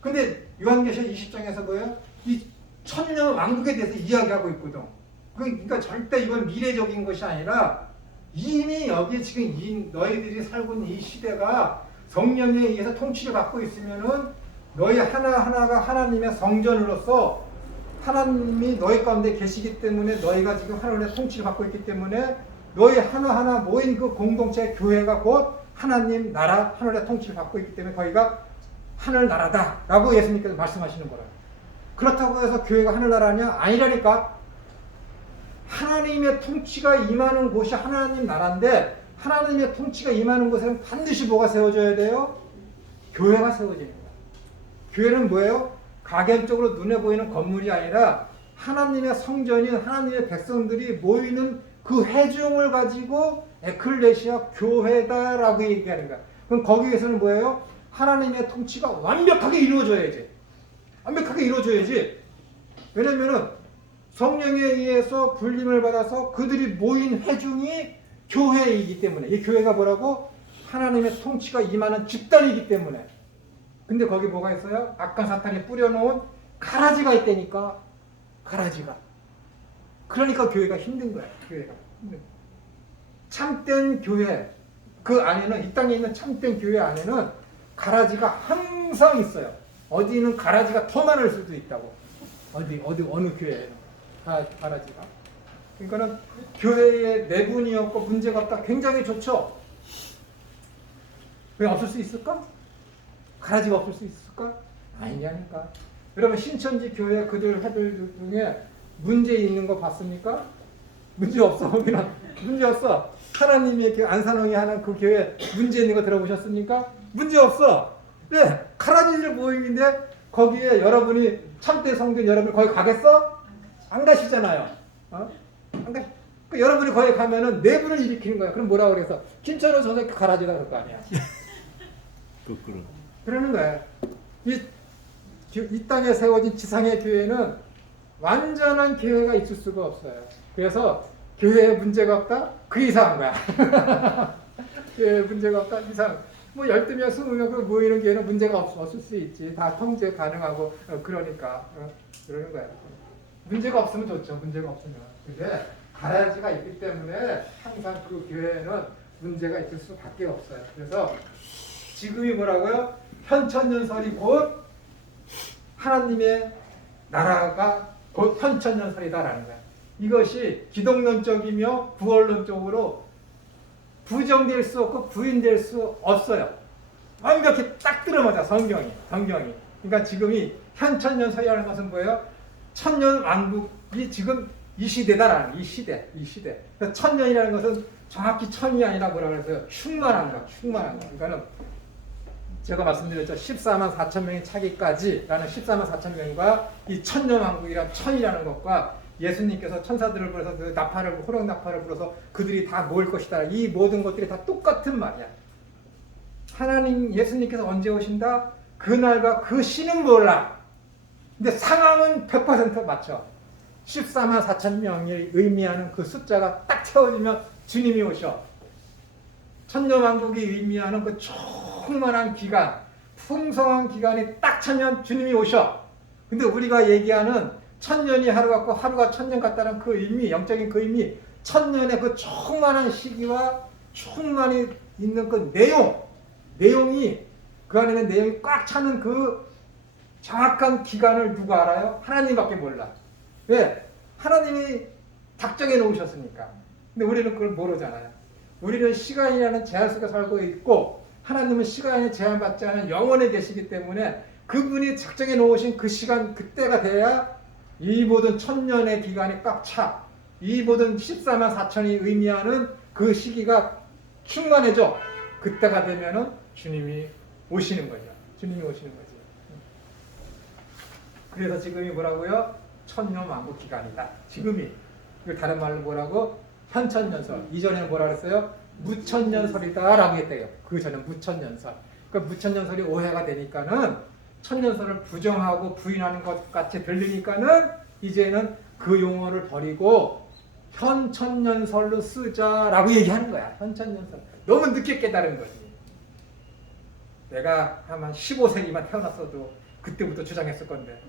근데 요한계시록 20장에서 뭐예요? 이 천년 왕국에 대해서 이야기하고 있거든. 그러니까 절대 이건 미래적인 것이 아니라 이미 여기 지금 너희들이 살고 있는 이 시대가 성령에 의해서 통치를 받고 있으면은 너희 하나하나가 하나님의 성전으로서 하나님이 너희 가운데 계시기 때문에 너희가 지금 하나님의 통치를 받고 있기 때문에 너희 하나하나 모인 그 공동체 교회가 곧 하나님 나라 하늘의 통치를 받고 있기 때문에 거기가 하늘나라다 라고 예수님께서 말씀하시는 거라. 그렇다고 해서 교회가 하늘나라냐? 아니라니까. 하나님의 통치가 임하는 곳이 하나님 나라인데 하나님의 통치가 임하는 곳에는 반드시 뭐가 세워져야 돼요? 교회가 세워지는 거야. 교회는 뭐예요? 가견적으로 눈에 보이는 건물이 아니라 하나님의 성전인 하나님의 백성들이 모이는 그 회중을 가지고 에클레시아 교회다라고 얘기하는 거야. 그럼 거기에서는 뭐예요? 하나님의 통치가 완벽하게 이루어져야지. 완벽하게 이루어져야지. 왜냐면은 성령에 의해서 불림을 받아서 그들이 모인 회중이 교회이기 때문에, 이 교회가 뭐라고? 하나님의 통치가 임하는 집단이기 때문에. 근데 거기 뭐가 있어요? 악한 사탄이 뿌려놓은 가라지가 있다니까. 가라지가. 그러니까 교회가 힘든 거야. 교회가 힘든 거야. 참된 교회, 그 안에는, 이 땅에 있는 참된 교회 안에는 가라지가 항상 있어요. 어디는 가라지가 더 많을 수도 있다고. 어느 교회에는 가라지가. 그러니까는 교회에 내분이 없고 문제가 없다. 굉장히 좋죠. 왜 없을 수 있을까? 가라지가 없을 수 있을까? 아니냐니까. 여러분 신천지 교회 그들 회들 중에 문제 있는 거 봤습니까? 문제 없어. 거기는 문제 없어. 하나님이 그 안산홍이 하는 그 교회 문제 있는 거 들어보셨습니까? 문제 없어. 네, 가라지들 모임인데 거기에 여러분이 참대 성전 여러분 거기 가겠어? 안 가시잖아요. 안 가. 그 여러분이 거기 가면은 내분을 일으키는 거야. 그럼 뭐라 그래서 김천호 저새 가라지다 그럴 거 아니야. 거꾸로. 그러는 거야. 이 땅에 세워진 지상의 교회는 완전한 교회가 있을 수가 없어요. 그래서 교회에 문제가 없다? 그 이상한 거야. 교회에 문제가 없다? 이상. 뭐 12명, 20명 그 모이는 교회는 문제가 없을 수 있지. 다 통제 가능하고 그러니까 그러는 거야. 문제가 없으면 좋죠. 문제가 없으면. 근데 가라지가 있기 때문에 항상 그 교회에는 문제가 있을 수밖에 없어요. 그래서 지금이 뭐라고요? 현천년설이 곧 하나님의 나라가 곧 현천년설이다라는 거야. 이것이 기독론적이며 부활론적으로 부정될 수 없고 부인될 수 없어요. 완벽히 딱 들어맞아 성경이. 그러니까 지금이 현천년설이라는 것은 뭐예요? 천년 왕국이 지금 이 시대다라는 거야. 이 시대. 그래서 천년이라는 것은 정확히 천이 아니라 뭐라 그랬어요? 충만한 거. 그러니까는 제가 말씀드렸죠. 14만 4천 명이 차기까지라는 14만 4천 명과 이 천년 왕국이란 천이라는 것과 예수님께서 천사들을 불러서 그 호령 나팔을 불어서 그들이 다 모일 것이다. 이 모든 것들이 다 똑같은 말이야. 하나님 예수님께서 언제 오신다? 그날과 그 시는 몰라. 근데 상황은 100% 맞죠. 14만 4천 명이 의미하는 그 숫자가 딱 채워지면 주님이 오셔. 천년왕국이 의미하는 그 충만한 기간, 풍성한 기간이 딱 차면 주님이 오셔. 근데 우리가 얘기하는 천년이 하루 같고 하루가 천년 같다는 그 의미, 영적인 그 의미, 천년의 그 충만한 시기와 충만히 있는 그 내용이 그 안에는 내용이 꽉 차는 그 정확한 기간을 누가 알아요? 하나님밖에 몰라. 왜? 하나님이 작정해 놓으셨으니까. 근데 우리는 그걸 모르잖아요. 우리는 시간이라는 제한 속에 살고 있고 하나님은 시간에 제한받지 않은 영원에 계시기 때문에 그분이 작정해 놓으신 그 시간 그때가 돼야 이 모든 천년의 기간이 꽉 차. 이 모든 14만 4천이 의미하는 그 시기가 충만해져. 그때가 되면은 주님이 오시는 거죠. 주님이 오시는 거죠. 그래서 지금이 뭐라고요? 천년 왕국 기간이다. 지금이. 다른 말로 뭐라고? 현천년설. 이전에는 뭐라 그랬어요? 무천년설이다 라고 했대요. 그 전에 무천년설. 그러니까 무천년설이 오해가 되니까는 천년설을 부정하고 부인하는 것 같이 들리니까는 이제는 그 용어를 버리고 현천년설로 쓰자라고 얘기하는 거야. 현천년설. 너무 늦게 깨달은 거지. 내가 아마 15세기만 태어났어도 그때부터 주장했을 건데.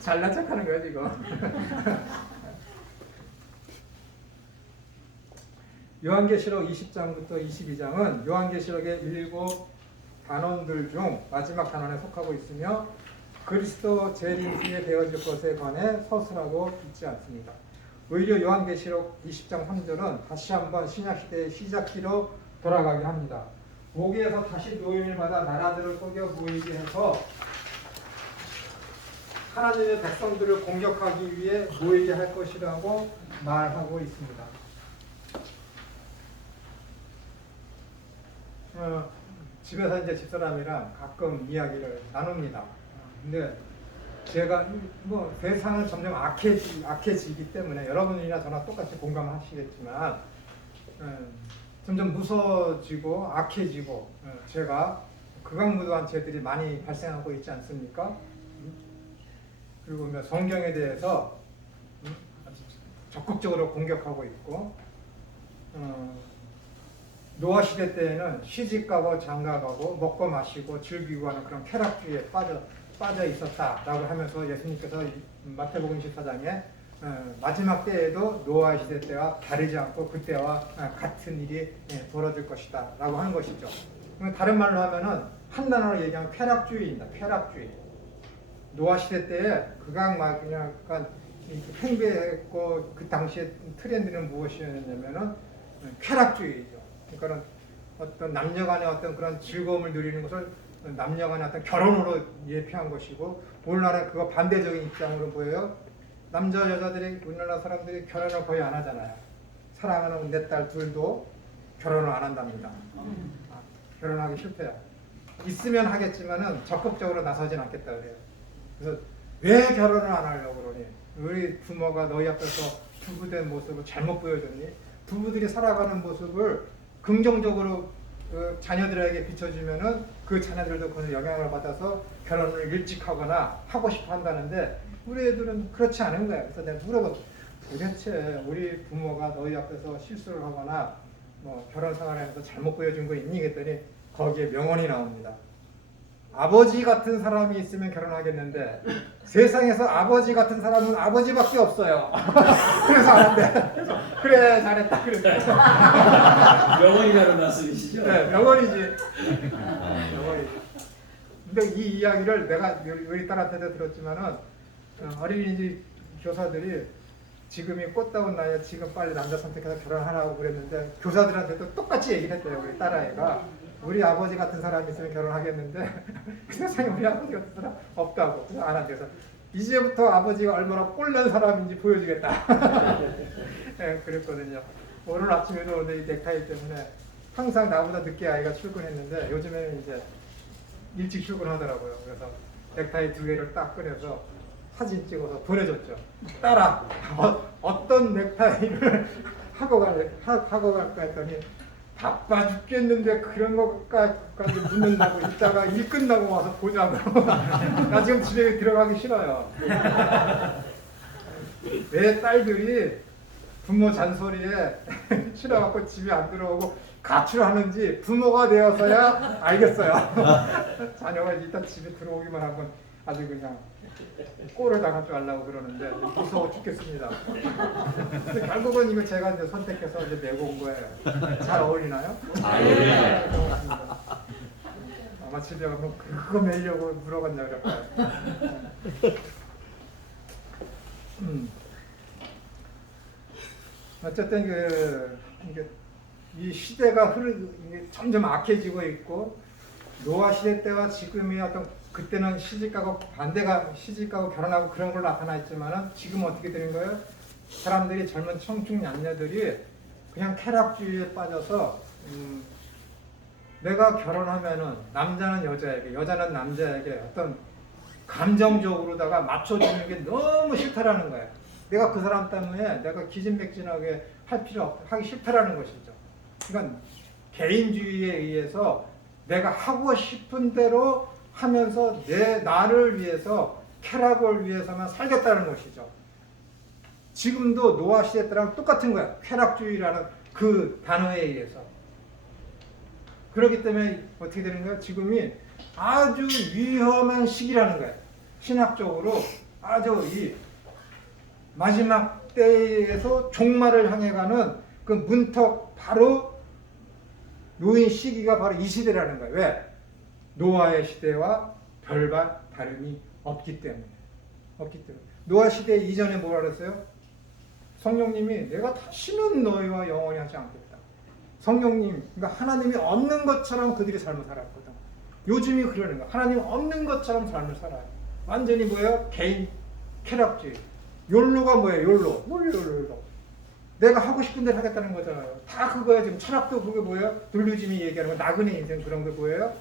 잘난 척하는 거야 지금. 요한계시록 20장부터 22장은 요한계시록의 7 단원들 중 마지막 단원에 속하고 있으며 그리스도 재림 후에 되어질 것에 관해 서술하고 있지 않습니다. 오히려 요한계시록 20장 3절은 다시 한번 신약시대의 시작기로 돌아가게 합니다. 모기에서 다시 노임을 받아 나라들을 속여 모이게 해서 하나님의 백성들을 공격하기 위해 모이게 할 것이라고 말하고 있습니다. 집에서 이제 집사람이랑 가끔 이야기를 나눕니다. 근데 제가 뭐 세상은 점점 악해지기 때문에 여러분이나 저나 똑같이 공감하시겠지만 점점 무서워지고 악해지고 제가 극악무도한 죄들이 많이 발생하고 있지 않습니까? 그리고 뭐 성경에 대해서 아주 적극적으로 공격하고 있고 노아 시대 때에는 시집가고 장가가고 먹고 마시고 즐기고 하는 그런 쾌락주의에 빠져 있었다라고 하면서 예수님께서 마태복음 14장에 마지막 때에도 노아 시대 때와 다르지 않고 그때와 같은 일이 벌어질 것이다 라고 하는 것이죠. 다른 말로 하면은 한 단어로 얘기하면 쾌락주의입니다. 쾌락주의. 노아 시대 때에 그냥 약간 팽배했고 그 당시에 트렌드는 무엇이었냐면은 쾌락주의죠. 그러니까는 어떤 남녀간의 어떤 그런 즐거움을 누리는 것을 남녀간의 어떤 결혼으로 예표한 것이고, 오늘날은 그거 반대적인 입장으로 보여요. 남자 여자들이 우리나라 사람들이 결혼을 거의 안 하잖아요. 사랑하는 내 딸 둘도 결혼을 안 한답니다. 결혼하기 싫대요. 있으면 하겠지만은 적극적으로 나서진 않겠다 그래요. 그래서 왜 결혼을 안 하려고 그러니? 우리 부모가 너희 앞에서 부부된 모습을 잘못 보여줬니? 부부들이 살아가는 모습을 긍정적으로 그 자녀들에게 비춰주면은 그 자녀들도 그런 영향을 받아서 결혼을 일찍 하거나 하고 싶어 한다는데, 우리 애들은 그렇지 않은 거야. 그래서 내가 물어봤어. 도대체 우리 부모가 너희 앞에서 실수를 하거나 뭐 결혼 생활하면서 잘못 보여준 거 있니? 그랬더니 거기에 명언이 나옵니다. 아버지 같은 사람이 있으면 결혼하겠는데 세상에서 아버지 같은 사람은 아버지밖에 없어요. 그래서 안 한대. 그래 잘했다. 그래서 명언이라는 말씀이시죠? 네, 명언이지. 명언이지. 근데 이 이야기를 내가 우리 딸한테도 들었지만은 어린이집 교사들이 지금이 꽃다운 나이에 지금 빨리 남자 선택해서 결혼하라고 그랬는데 교사들한테도 똑같이 얘기를 했대요. 우리 딸아이가. 우리 아버지 같은 사람이 있으면 결혼하겠는데 그 세상에 우리 아버지 같은 사람 없다고. 그래서 안 한대서 이제부터 아버지가 얼마나 꼴난 사람인지 보여주겠다. 네, 그랬거든요. 오늘 아침에도 오늘 이 넥타이 때문에 항상 나보다 늦게 아이가 출근했는데 요즘에는 이제 일찍 출근하더라고요. 그래서 넥타이 2개를 딱 꺼내서 사진 찍어서 보내줬죠. 딸아, 어떤 넥타이를 하고 갈까 했더니 바빠 죽겠는데 그런 것까지 묻는다고, 이따가 일 끝나고 와서 보자고. 나 지금 집에 들어가기 싫어요. 내 딸들이 부모 잔소리에 싫어갖고 집에 안 들어오고 가출하는지 부모가 되어서야 알겠어요. 자녀가 이따 집에 들어오기만 하면 아주 그냥 꼴을 당할 줄 알라고 그러는데 무서워 죽겠습니다. 근데 결국은 이거 제가 이제 선택해서 이제 메고 온 거예요. 잘 어울리나요? 네, 고맙습니다. 아마 집에 가면 그거 매려고 물어봤냐 그럴 거예요. 어쨌든 이 시대가 이게 점점 악해지고 있고, 노아 시대 때와 지금이 어떤 그때는 시집가고 결혼하고 그런 걸로 나타나 있지만은 지금 어떻게 되는 거예요? 사람들이 젊은 청춘 남녀들이 그냥 쾌락주의에 빠져서 내가 결혼하면은 남자는 여자에게, 여자는 남자에게 어떤 감정적으로다가 맞춰주는 게 너무 싫다라는 거예요. 내가 그 사람 때문에 내가 기진맥진하게 하기 싫다라는 것이죠. 그러니까 개인주의에 의해서 내가 하고 싶은 대로 하면서 나를 위해서, 쾌락을 위해서만 살겠다는 것이죠. 지금도 노아 시대 때랑 똑같은 거야. 쾌락주의라는 그 단어에 의해서. 그렇기 때문에 어떻게 되는 거야? 지금이 아주 위험한 시기라는 거야. 신학적으로 아주 이 마지막 때에서 종말을 향해 가는 그 문턱, 바로 놓인 시기가 바로 이 시대라는 거예요. 왜? 노아의 시대와 별반 다름이 없기 때문에. 노아 시대 이전에 뭐라 그랬어요? 성령님이 내가 다시는 너희와 영원히 하지 않겠다. 성령님, 그러니까 하나님이 없는 것처럼 그들이 삶을 살았거든. 요즘이 그러는 거야. 하나님 없는 것처럼 삶을 살아요. 완전히 뭐예요? 개인 쾌락주의. 욜로가 뭐예요? 욜로. 내가 하고 싶은 대로 하겠다는 거잖아요. 다 그거야. 지금 철학도 그게 뭐예요? 둘루짐이 얘기하는 거, 나그네 인생 그런 게 뭐예요?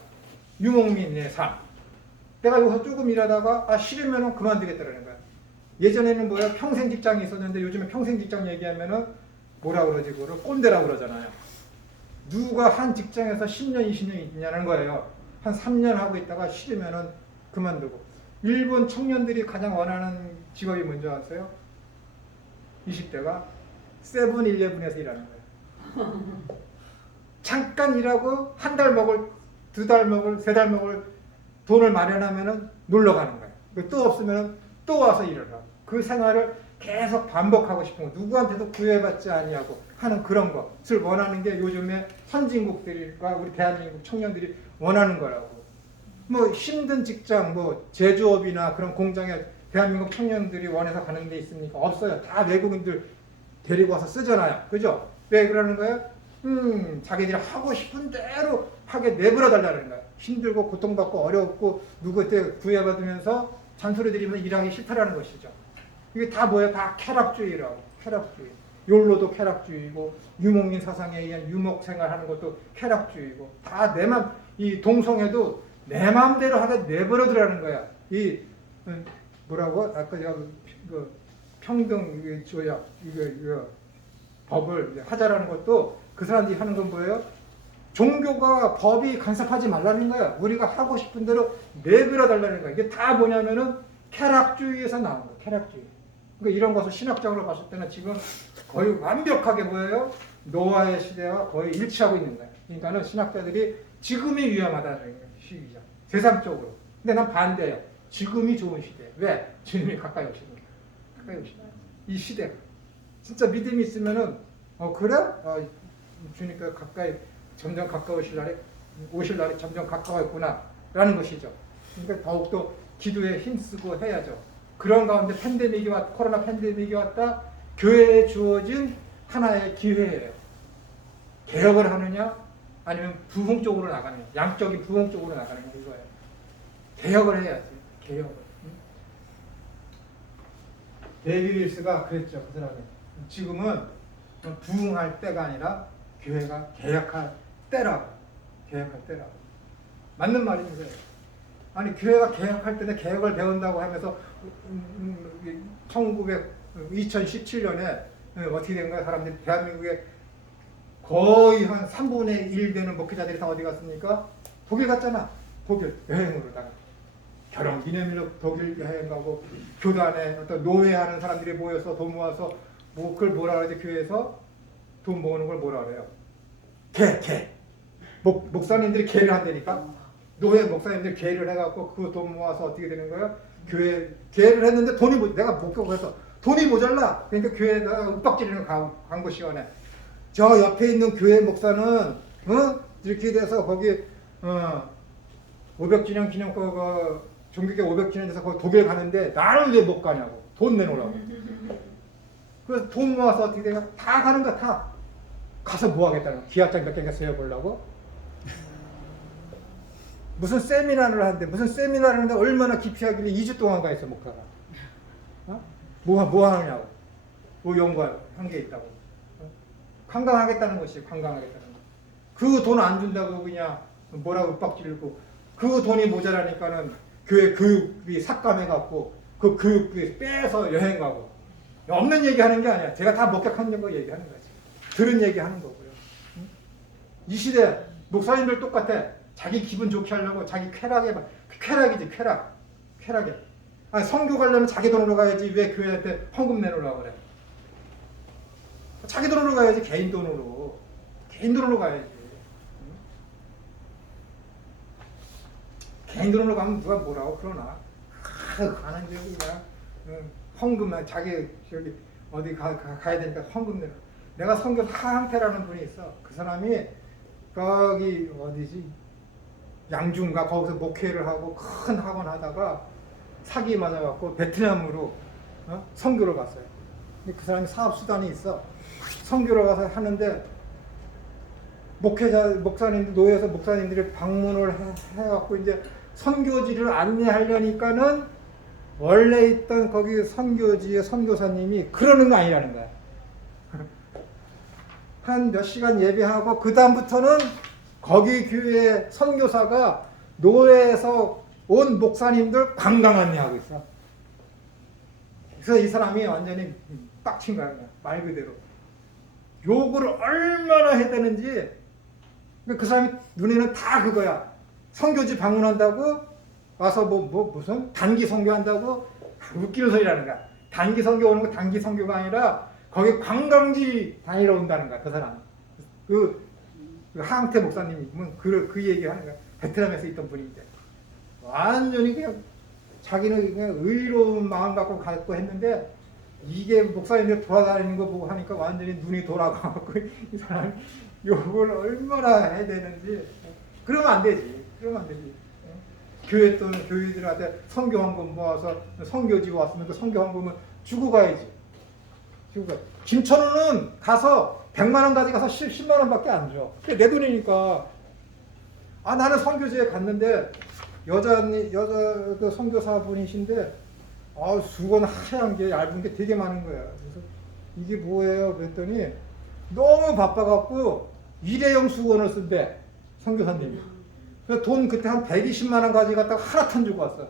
유목민의 삶. 내가 여기서 조금 일하다가 싫으면은 그만두겠다라는 거야. 예전에는 뭐야 평생 직장이 있었는데 요즘에 평생 직장 얘기하면은 뭐라 그러지 그거를 꼰대라고 그러잖아요. 누가 한 직장에서 10년 20년 있냐는 거예요. 한 3년 하고 있다가 싫으면은 그만두고. 일본 청년들이 가장 원하는 직업이 뭔지 아세요? 20대가 세븐일레븐에서 일하는 거예요. 잠깐 일하고 한 달 먹을, 두 달 먹을, 세 달 먹을 돈을 마련하면은 놀러 가는 거예요. 또 없으면 또 와서 일을 하고. 그 생활을 계속 반복하고 싶은 거. 누구한테도 구애받지 아니하고 하는 그런 것을 원하는 게 요즘에 선진국들과 우리 대한민국 청년들이 원하는 거라고. 뭐 힘든 직장, 뭐 제조업이나 그런 공장에 대한민국 청년들이 원해서 가는 데 있습니까? 없어요. 다 외국인들 데리고 와서 쓰잖아요. 그죠? 왜 그러는 거예요? 자기들이 하고 싶은 대로 하게 내버려 달라는 거야. 힘들고 고통받고 어렵고 누구한테 구애받으면서 잔소리 들이면 일하기 싫다라는 것이죠. 이게 다 뭐예요? 다 쾌락주의라고. 쾌락주의. 욜로도 쾌락주의고 유목민 사상에 의한 유목 생활하는 것도 쾌락주의고 다 내 맘, 이 동성애도 내 마음대로 하게 내버려 두라는 거야. 이 뭐라고? 아까 제가 그 평등 조약 이거 법을 하자라는 것도 그 사람들이 하는 건 뭐예요? 종교가 법이 간섭하지 말라는 거야. 우리가 하고 싶은 대로 내버려 달라는 거야. 이게 다 뭐냐면은 쾌락주의에서 나온 거야. 쾌락주의. 그러니까 이런 것을 신학적으로 봤을 때는 지금 거의 완벽하게 뭐예요? 노아의 시대와 거의 일치하고 있는 거야. 그러니까는 신학자들이 지금이 위험하다는 시기죠. 세상적으로. 근데 난 반대예요. 지금이 좋은 시대. 왜? 주님이 가까이 오시니까. 가까이 오시니까. 이 시대가. 진짜 믿음이 있으면은 그래? 주님께 가까이 점점 가까우실 날이 오실 날이 점점 가까웠구나 라는 것이죠. 그러니까 더욱더 기도에 힘쓰고 해야죠. 그런 가운데 팬데믹이 코로나 팬데믹이 왔다. 교회에 주어진 하나의 기회예요. 개혁을 하느냐 아니면 부흥 쪽으로 나가느냐. 양적인 부흥 쪽으로 나가느냐 이거예요. 개혁을 해야지. 개혁을. 데이비 윌스가 그랬죠. 그 사람이. 지금은 부흥할 때가 아니라 교회가 개혁할 때라고. 개혁할 때라고. 맞는 말입니다. 아니 교회가 개혁할 때는 개혁을 배운다고 하면서 2017년에 어떻게 된 거야? 사람들이 대한민국에 거의 한 3분의 1 되는 목회자들이 다 어디 갔습니까? 독일 갔잖아. 독일 여행으로다가 결혼 기념일로 독일 여행 가고 교단에 어떤 노예하는 사람들이 모여서 돈 모아서 그걸 뭐라 그러지? 교회에서 돈 모으는 걸 뭐라 그래요? 개. 목사님들이 개를 한다니까? 노예 목사님들이 개를 해갖고 그 돈 모아서 어떻게 되는 거예요? 교회 개를 했는데 내가 목격을 해서 돈이 모자라. 그러니까 교회에다가 윽박지르는 광고 시간에 저 옆에 있는 교회 목사는 이렇게 돼서 거기 500주년 기념권 종교계 500주년 돼서 거기 독일 가는데 나는 왜 못 가냐고. 돈 내놓으라고. 그래서 돈 모아서 어떻게 돼요? 다 가는 거야. 다 가서 뭐 하겠다는 거야. 기합장 몇 개가 세워보려고. 무슨 세미나를 하는데 얼마나 깊이 하길래 2주 동안 가 있어 목사가. 뭐 하느냐고. 뭐 연구한 게 있다고. 관광하겠다는 것이 관광하겠다는 거. 그 돈 안 준다고 그냥 뭐라고 윽박지르고 그 돈이 모자라니까는 교회 교육비 삭감해갖고 그 교육비 빼서 여행 가고 없는 얘기하는 게 아니야. 제가 다 목격한 거 얘기하는 거지. 들은 얘기하는 거고요. 이 시대 목사님들 똑같아. 자기 기분 좋게 하려고 자기 쾌락이지 쾌락에. 성교 가려면 자기 돈으로 가야지 왜 교회한테 헌금 내놓으라고 그래. 자기 돈으로 가야지. 개인 돈으로 가야지. 개인 돈으로 가면 누가 뭐라고 그러나. 가는 저기 그냥 헌금만 자기 저기 어디 가야 되니까 헌금 내라. 내가 선교 하항태라는 분이 있어. 그 사람이 거기 어디지? 양중가 거기서 목회를 하고 큰 학원 하다가 사기 맞아갖고 베트남으로 선교를 갔어요. 근데 그 사람이 사업 수단이 있어. 선교를 가서 하는데 노예에서 목사님들이 방문을 해갖고 이제 선교지를 안내하려니까는 원래 있던 거기 선교지의 선교사님이 그러는 거 아니라는 거야. 한 몇 시간 예배하고 그 다음부터는 거기 교회 선교사가 노예에서 온 목사님들 관광 안내하고 있어. 그래서 이 사람이 완전히 빡친 거야. 그냥 말 그대로. 요구를 얼마나 해야 되는지 그 사람이 눈에는 다 그거야. 선교지 방문한다고 와서 무슨 단기 선교한다고 웃기는 소리라는 거야. 단기 선교 오는 거 단기 선교가 아니라 거기 관광지 다니러 온다는 거야. 그 사람. 그 하항태 목사님은 그 얘기 하는 거야. 베트남에서 있던 분인데 완전히 그냥 자기는 그냥 의로운 마음 갖고 했는데 이게 목사님들 돌아다니는 거 보고 하니까 완전히 눈이 돌아가고 이 사람이 욕을 얼마나 해야 되는지. 그러면 안 되지. 그러면 안 되지. 교회 또는 교회들한테 선교 헌금 모아서 선교지 왔으면 그 선교 헌금은 주고 가야지. 주고 가. 김천우는 가서 100만 원 가져가서 10만 원밖에 안 줘. 그게 내 돈이니까. 아 나는 선교지에 갔는데 여자 그 선교사분이신데 아 수건 하얀 게 얇은 게 되게 많은 거야. 그래서 이게 뭐예요? 그랬더니 너무 바빠갖고 일회용 수건을 쓴대 선교사님이. 그래서 돈 그때 한 120만 원 가져갔다가 하나탄 주고 왔어.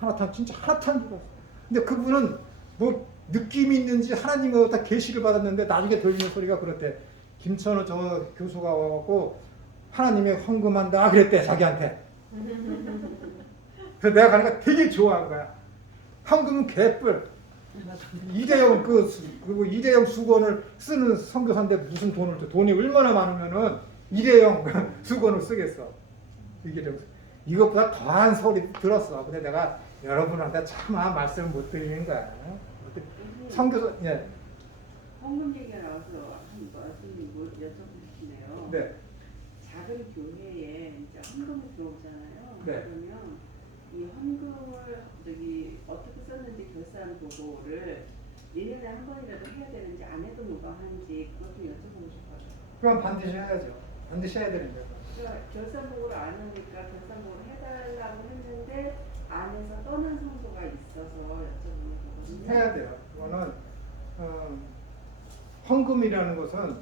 하나탄 진짜 하나탄 주고 왔어. 근데 그분은 뭐 느낌이 있는지 하나님으로부터 계시를 받았는데 나중에 들리는 소리가 그렇대. 김천우 저 교수가 와갖고 하나님이 헌금한다 그랬대 자기한테. 그래서 내가 가니까 되게 좋아한 거야. 헌금은 개뿔. 일회용 일회용 수건을 쓰는 선교사인데 무슨 돈을 줘? 돈이 얼마나 많으면은 일회용 수건을 쓰겠어. 이것보다 더한 소리 들었어. 근데 내가 여러분한테 차마 말씀을 못 드리는 거야. 선교사, 예. 헌금 얘기가 나와서 한 말씀을 여쭤보시네요. 네. 작은 교회에 이제 헌금이 들어오잖아요. 네. 그러면 이 헌금을 어떻게 썼는지 결산 보고를 1년에 한 번이라도 해야 되는지 안 해도 무방한지 그것 좀 여쭤보고 싶어요. 그럼 반드시 해야죠. 반드시 해야 되는 거예요. 그러니까 결산 보고를 안 하니까 결산 보고를 해달라고 했는데 안 해서 떠난 성도가 있어서 여쭤보는 거거든요. 해야 돼요. 그거는 헌금이라는 것은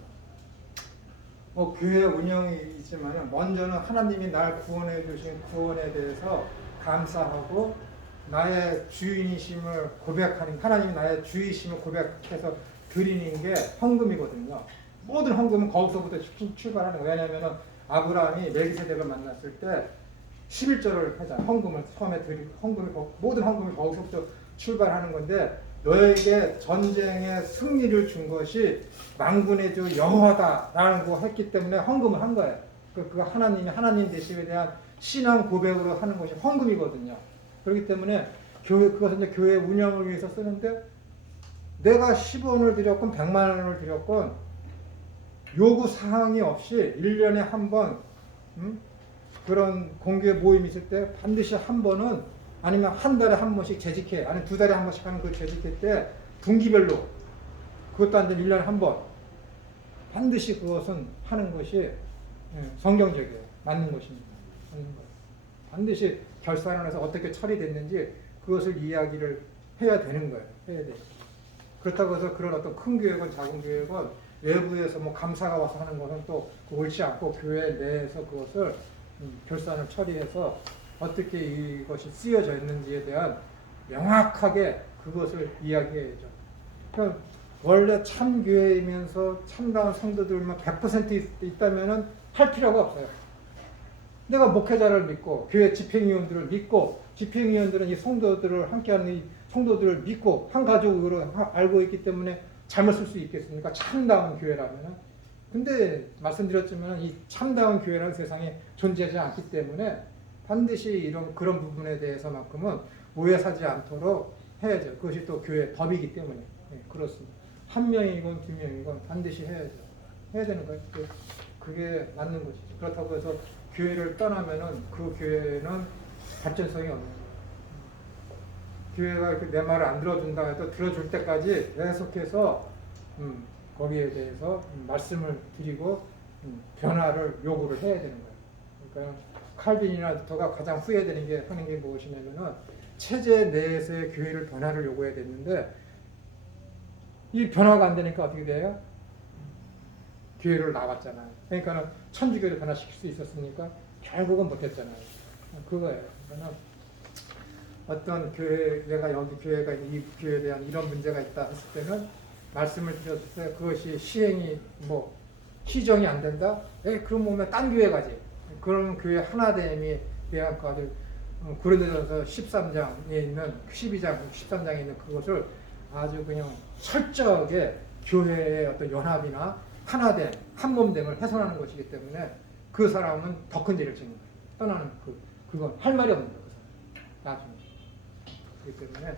뭐 교회 운영이 있지만 먼저는 하나님이 날 구원해 주신 구원에 대해서 감사하고 나의 주인이심을 고백하는, 하나님이 나의 주이심을 고백해서 드리는 게 헌금이거든요. 모든 헌금은 거기서부터 출발하는 거예요. 왜냐하면 아브라함이 멜기세덱을 만났을 때 11절을 하잖아요. 헌금을 처음에 모든 헌금이 거기서부터 출발하는 건데, 너에게 전쟁의 승리를 준 것이 만군의 주 여호와다라는 거 했기 때문에 헌금을 한 거예요. 그거 하나님이 하나님 되심에 대한 신앙 고백으로 하는 것이 헌금이거든요. 그렇기 때문에 그것은 이제 교회 운영을 위해서 쓰는데, 내가 10원을 드렸건 100만 원을 드렸건 요구 사항이 없이 1년에 한 번 그런 공개 모임이 있을 때 반드시 한 번은, 아니면 한 달에 한 번씩 재직회, 아니면 2달에 한 번씩 하는 그 재직회 때 분기별로, 그것도 안 되면 1년에 한 번 반드시 그것은 하는 것이 성경적이에요. 맞는 것입니다. 반드시 결산을 해서 어떻게 처리됐는지 그것을 이야기를 해야 되는 거예요. 해야 돼. 그렇다고 해서 그런 어떤 큰 교회건 작은 교회건 외부에서 뭐 감사가 와서 하는 것은 또 옳지 않고, 교회 내에서 그것을 결산을 처리해서 어떻게 이것이 쓰여져 있는지에 대한 명확하게 그것을 이야기해야죠. 그러니까 원래 참 교회이면서 참다운 성도들만 100% 있다면은 할 필요가 없어요. 내가 목회자를 믿고 교회 집행위원들을 믿고, 집행위원들은 이 성도들을 함께하는 이 성도들을 믿고 한 가족으로 알고 있기 때문에 잘못 쓸 수 있겠습니까? 참다운 교회라면은. 근데 말씀드렸지만 이 참다운 교회라는 세상에 존재하지 않기 때문에 반드시 그런 부분에 대해서만큼은 오해 사지 않도록 해야죠. 그것이 또 교회 법이기 때문에. 네, 그렇습니다. 한 명이건 두 명이건 반드시 해야죠. 해야 되는 거예요. 그게 맞는 것이죠. 그렇다고 해서 교회를 떠나면은 그 교회는 발전성이 없는 거예요. 교회가 이렇게 내 말을 안 들어준다 해도 들어줄 때까지 계속해서 거기에 대해서 말씀을 드리고 변화를 요구를 해야 되는 거예요. 그러니까 칼빈이나 루터가 가장 후회되는 게 하는 게 무엇이냐면은 체제 내에서의 교회를 변화를 요구해야 됐는데, 이 변화가 안 되니까 어떻게 돼요? 교회를 나갔잖아요. 그러니까 천주교를 변화시킬 수 있었으니까 결국은 못했잖아요. 그거예요. 그러니까 어떤 교회가 여기 교회가 이 교회에 대한 이런 문제가 있다 했을 때는 말씀을 드렸을 때 그것이 시행이 뭐 시정이 안 된다? 그럼 보면 딴 교회 가지. 그런 교회 하나됨이 대한 아주 고린도전서 13장에 있는 12장, 13장에 있는 그것을 아주 그냥 철저하게 교회의 어떤 연합이나 하나됨, 한몸됨을 훼손하는 것이기 때문에 그 사람은 더 큰 죄를 짓는 거예요. 떠나는 그건 할 말이 없는 거예요. 나중에. 그렇기 때문에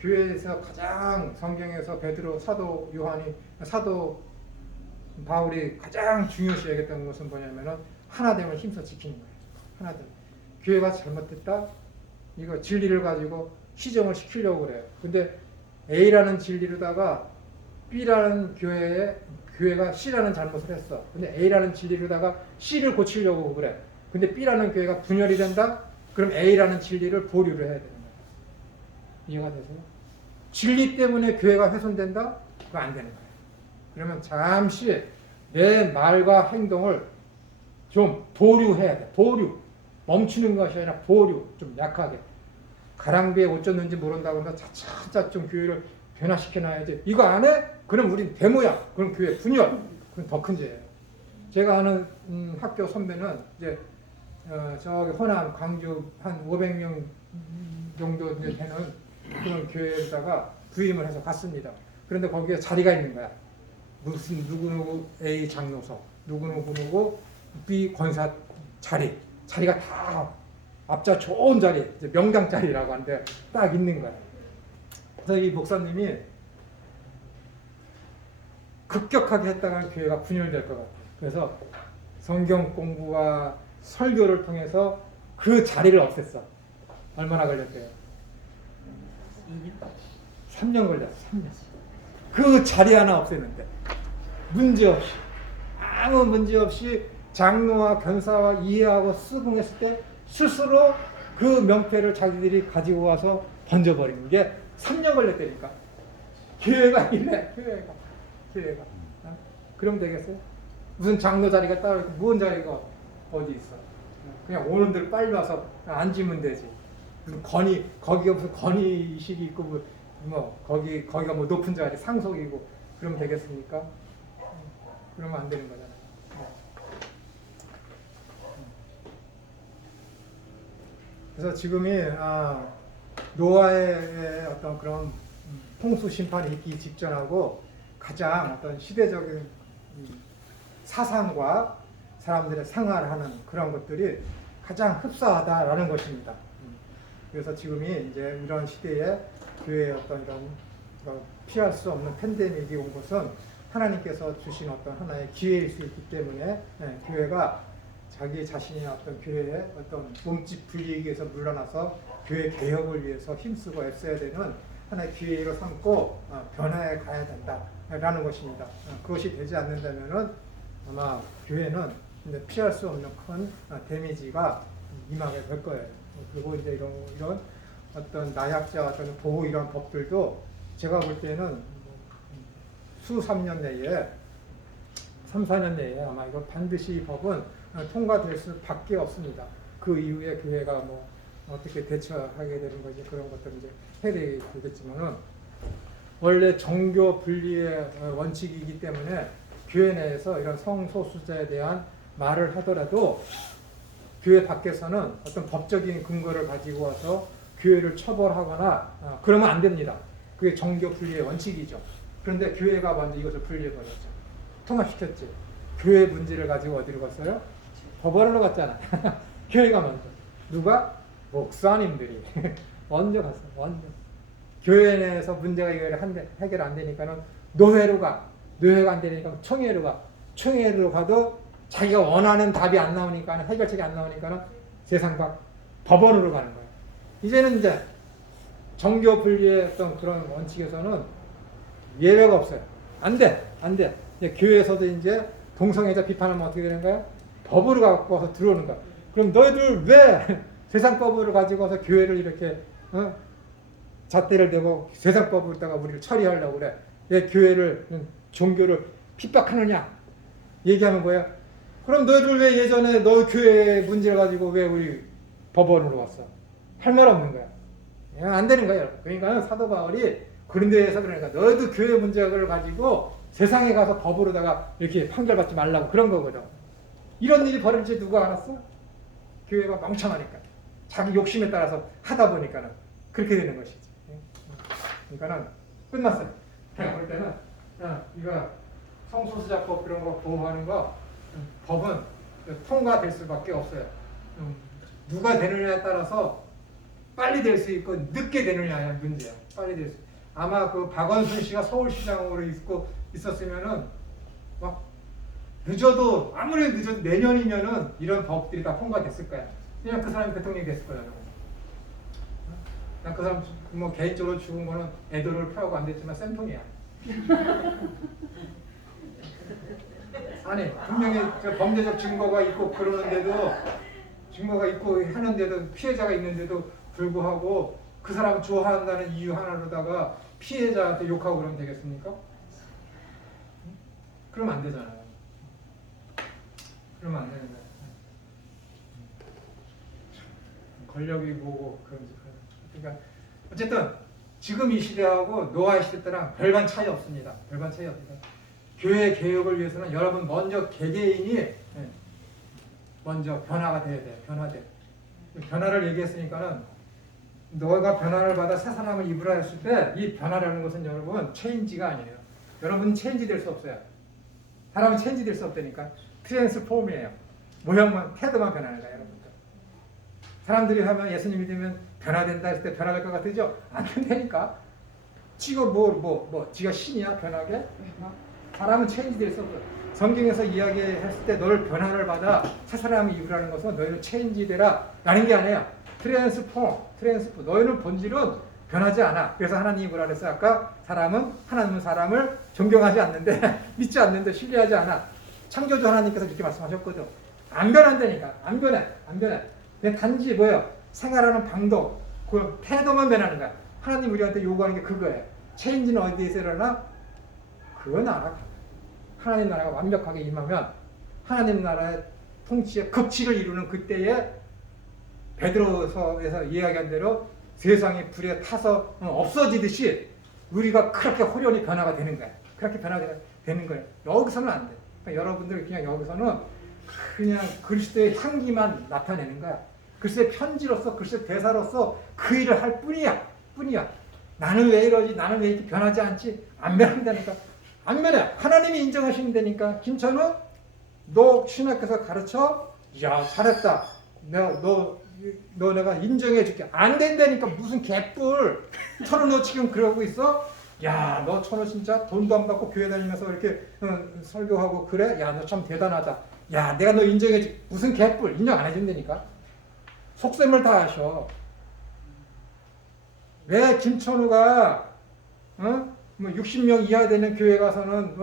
교회에서 가장 성경에서 베드로, 사도 요한이, 사도 바울이 가장 중요시 여겼던 것은 뭐냐면은 하나됨을 힘써 지키는 거예요. 하나됨. 교회가 잘못됐다? 이거 진리를 가지고 시정을 시키려고 그래요. 근데 A라는 진리로다가 B라는 교회가 C라는 잘못을 했어. 근데 A라는 진리로다가 C를 고치려고 그래. 근데 B라는 교회가 분열이 된다? 그럼 A라는 진리를 보류를 해야 되는 거예요. 이해가 되세요? 진리 때문에 교회가 훼손된다? 그거 안 되는 거예요. 그러면 잠시 내 말과 행동을 좀 보류해야 돼. 보류. 멈추는 것이 아니라 보류. 좀 약하게. 가랑비에 옷 젖는지 모른다고 하면 차차 좀 교회를 변화시켜놔야지. 이거 안 해? 그럼 우린 데모야. 그럼 교회 분열. 그건 더 큰 죄예요. 제가 아는 학교 선배는 이제 저기 호남, 광주 한 500명 정도 되는 그런 교회에다가 부임을 해서 갔습니다. 그런데 거기에 자리가 있는 거야. 무슨 누구누구 A 장로석, 누구누구 B 권사 자리가 다 앞자 좋은 자리, 이제 명당 자리라고 하는데 딱 있는 거야. 그래서 이 목사님이 급격하게 했다가 교회가 분열될 것 같아요. 그래서 성경 공부와 설교를 통해서 그 자리를 없앴어. 얼마나 걸렸대요? 3년 걸렸어. 3년. 그 자리 하나 없앴는데 문제없이 아무 문제 없이 장로와 견사와 이해하고 수긍했을 때 스스로 그 명패를 자기들이 가지고 와서 던져버리는 게 3년 걸렸다니까. 교회가 이래. 교회가. 그럼 되겠어요? 무슨 장로 자리가 따로 있고 무슨 자리가 어디 있어? 그냥 오는 대로 빨리 와서 앉으면 되지. 무슨 거기가 무슨 건의식이 있고 거기가 뭐 높은 자리 상속이고 그러면 되겠습니까? 그러면 안 되는 거잖아요. 그래서 지금이 노아의 어떤 그런 홍수 심판이 있기 직전하고 가장 어떤 시대적인 사상과 사람들의 생활하는 그런 것들이 가장 흡사하다라는 것입니다. 그래서 지금이 이제 이런 시대에 교회의 어떤 이런 피할 수 없는 팬데믹이 온 것은 하나님께서 주신 어떤 하나의 기회일 수 있기 때문에 교회가 자기 자신의 어떤 교회의 어떤 몸집 불리기 위해서 물러나서 교회 개혁을 위해서 힘쓰고 애써야 되는 하나의 기회로 삼고 변화해 가야 된다라는 것입니다. 그것이 되지 않는다면은 아마 교회는 피할 수 없는 큰 데미지가 임하게 될 거예요. 그리고 이제 이런 어떤 나약자 어떤 보호 이런 법들도 제가 볼 때는 수삼 년 내에 3, 4년 내에 아마 이거 반드시 이 법은 통과될 수밖에 없습니다. 그 이후에 교회가 뭐 어떻게 대처하게 되는 거지 그런 것들은 이제 해야 되겠지만은 원래 정교 분리의 원칙이기 때문에 교회 내에서 이런 성소수자에 대한 말을 하더라도 교회 밖에서는 어떤 법적인 근거를 가지고 와서 교회를 처벌하거나 그러면 안 됩니다. 그게 정교 분리의 원칙이죠. 그런데 교회가 먼저 이것을 분리해버렸죠. 통합시켰지. 교회 문제를 가지고 어디로 갔어요? 법원으로 갔잖아. 교회가 먼저. 누가? 목사님들이 먼저 갔어. 먼저. 교회 내에서 문제가 해결 안 되니까는 노회로 가. 노회가 안 되니까 총회로 가. 총회로 가도 자기가 원하는 답이 안 나오니까 해결책이 안 나오니까 세상 밖 법원으로 가는 거예요. 이제는 이제 정교 분리의 어떤 그런 원칙에서는 예외가 없어요. 안 돼. 이제 교회에서도 이제 동성애자 비판하면 어떻게 되는 거야? 법으로 갖고 와서 들어오는 거야. 그럼 너희들 왜 세상법으로 가지고 와서 교회를 이렇게 잣대를 대고 세상법으로다가 우리를 처리하려고 그래? 왜 교회를 종교를 핍박하느냐? 얘기하는 거야. 그럼 너희들 왜 예전에 너희 교회 문제를 가지고 왜 우리 법원으로 왔어? 할 말 없는 거야. 안 되는 거예요. 그러니까 사도 바울이 고린도에서 그러니까 너희도 교회 문제를 가지고 세상에 가서 법으로다가 이렇게 판결받지 말라고 그런 거거든. 이런 일이 벌어질지 누가 알았어? 교회가 멍청하니까 자기 욕심에 따라서 하다 보니까는 그렇게 되는 것이지. 그러니까는 끝났어요. 제가 볼 때는 이거 성소수자법 그런 거 보호하는 거 법은 통과될 수밖에 없어요. 누가 되느냐에 따라서 빨리 될 수 있고 늦게 되느냐의 문제야. 빨리 될 수. 아마 그 박원순 씨가 서울시장으로 있었으면은 막 늦어도 아무리 늦어도 내년이면은 이런 법들이 다 통과됐을 거야. 그냥 그 사람이 대통령이 됐을 거야. 난 그 사람 뭐 개인적으로 죽은 거는 애도를 표하고 안 됐지만 쌤통이야. 아니 분명히 범죄적 증거가 있고 그러는데도 증거가 있고 하는데도 피해자가 있는데도 불구하고 그 사람 좋아한다는 이유 하나로다가 피해자한테 욕하고 그러면 되겠습니까? 그러면 안 되잖아요. 그러면 안 되는 거예요. 권력이 뭐고 그런지. 그러니까 어쨌든 지금 이 시대하고 노아의 시대 때랑 별반 차이 없습니다. 별반 차이 없습니다. 교회 개혁을 위해서는 여러분 먼저 개개인이 먼저 변화가 돼야 돼요. 변화돼. 변화를 얘기했으니까는 너가 변화를 받아 새 사람을 입으라 했을 때 이 변화라는 것은 여러분 체인지가 아니에요. 여러분 체인지 될 수 없어요. 사람은 체인지 될 수 없다니까. 트랜스폼이에요. 모형만 태도만 변하는 거예요. 여러분들. 사람들이 하면 예수님이 되면 변화된다 했을 때 변화될 것 같으죠? 안 된다니까. 지가 지가 신이야 변하게? 사람은 체인지 될 수 없어. 성경에서 이야기했을 때 너를 변화를 받아 새 사람을 입으라는 것은 너희는 체인지 되라 라는 게 아니에요. 트랜스폼. 너희는 본질은 변하지 않아. 그래서 하나님이 뭐라 그랬어요? 아까 하나님은 사람을 존경하지 않는데 믿지 않는데 신뢰하지 않아. 창조주 하나님께서 이렇게 말씀하셨거든. 안 변한다니까. 안 변해. 근데 단지 생활하는 방도, 그 태도만 변하는 거야. 하나님 우리한테 요구하는 게 그거예요. 체인지는 어디에서 일어나? 그건 알아. 하나님 나라가 완벽하게 임하면 하나님 나라의 통치의 극치를 이루는 그때에 베드로서에서 이야기한 대로 세상이 불에 타서 없어지듯이 우리가 그렇게 호련히 변화가 되는 거야. 그렇게 변화가 되는 거예요. 여기서는 안 돼. 그러니까 여러분들 그냥 여기서는 그냥 그리스도의 향기만 나타내는 거야. 그리스도의 편지로서, 그리스도의 대사로서 그 일을 할 뿐이야. 나는 왜 이러지? 나는 왜 이렇게 변하지 않지? 안 변한다니까. 안 변해. 하나님이 인정하시면 되니까. 김천우, 너 신학교에서 가르쳐? 야, 잘했다. 내가 인정해 줄게. 안 된다니까. 무슨 개뿔. 천우 너 지금 그러고 있어? 야, 너 천우 진짜 돈도 안 받고 교회 다니면서 이렇게 설교하고 그래? 야, 너 참 대단하다. 야, 내가 너 인정해 줄게. 무슨 개뿔. 인정 안 해준다니까. 속셈을 다 하셔. 왜 김천우가 60명 이하 되는 교회 가서는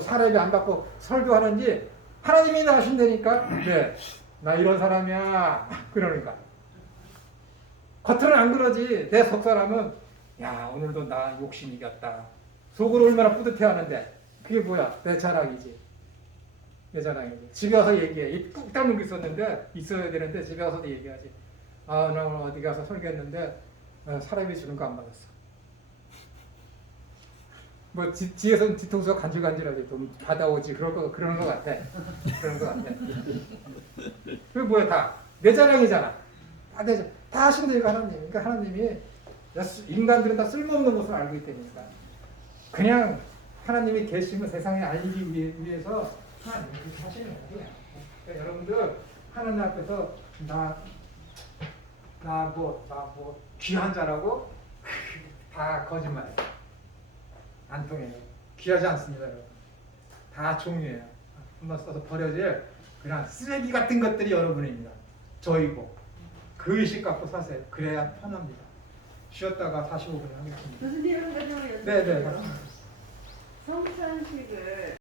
사례비 안 받고 설교하는지 하나님이 나신다니까. 네, 나 이런 사람이야. 그러니까 겉으로는 안 그러지. 내 속사람은 야, 오늘도 나 욕심 이겼다. 속으로 얼마나 뿌듯해하는데 그게 뭐야? 내 자랑이지. 집에 와서 얘기해. 입 꾹 다물고 있어야 되는데 집에 와서도 얘기하지. 아, 나 오늘 어디 가서 설교했는데 사람이 주는 거 안 받았어. 뒤에서는 뒤통수가 간질간질하게 좀 받아오지. 그러는 것 같아. 그게 뭐야? 다 내 자랑이잖아. 다 하신다니까 하나님. 그러니까 하나님이 인간들은 다 쓸모없는 것을 알고 있다니까. 그냥 하나님이 계시면 세상에 알리기 위해서 하나님 그렇게 하시는 거예요. 그러니까 여러분들 하나님 앞에서 나 귀한 자라고 다 거짓말이에요. 안 통해요. 귀하지 않습니다, 여러분. 다 종류예요. 한번 써서 버려질 그냥 쓰레기 같은 것들이 여러분입니다. 저이고 그 의식 갖고 사세요. 그래야 편합니다. 쉬었다가 45분 하겠습니다. 교수님 한 가지 여쭤볼게요. 네. 성찬식을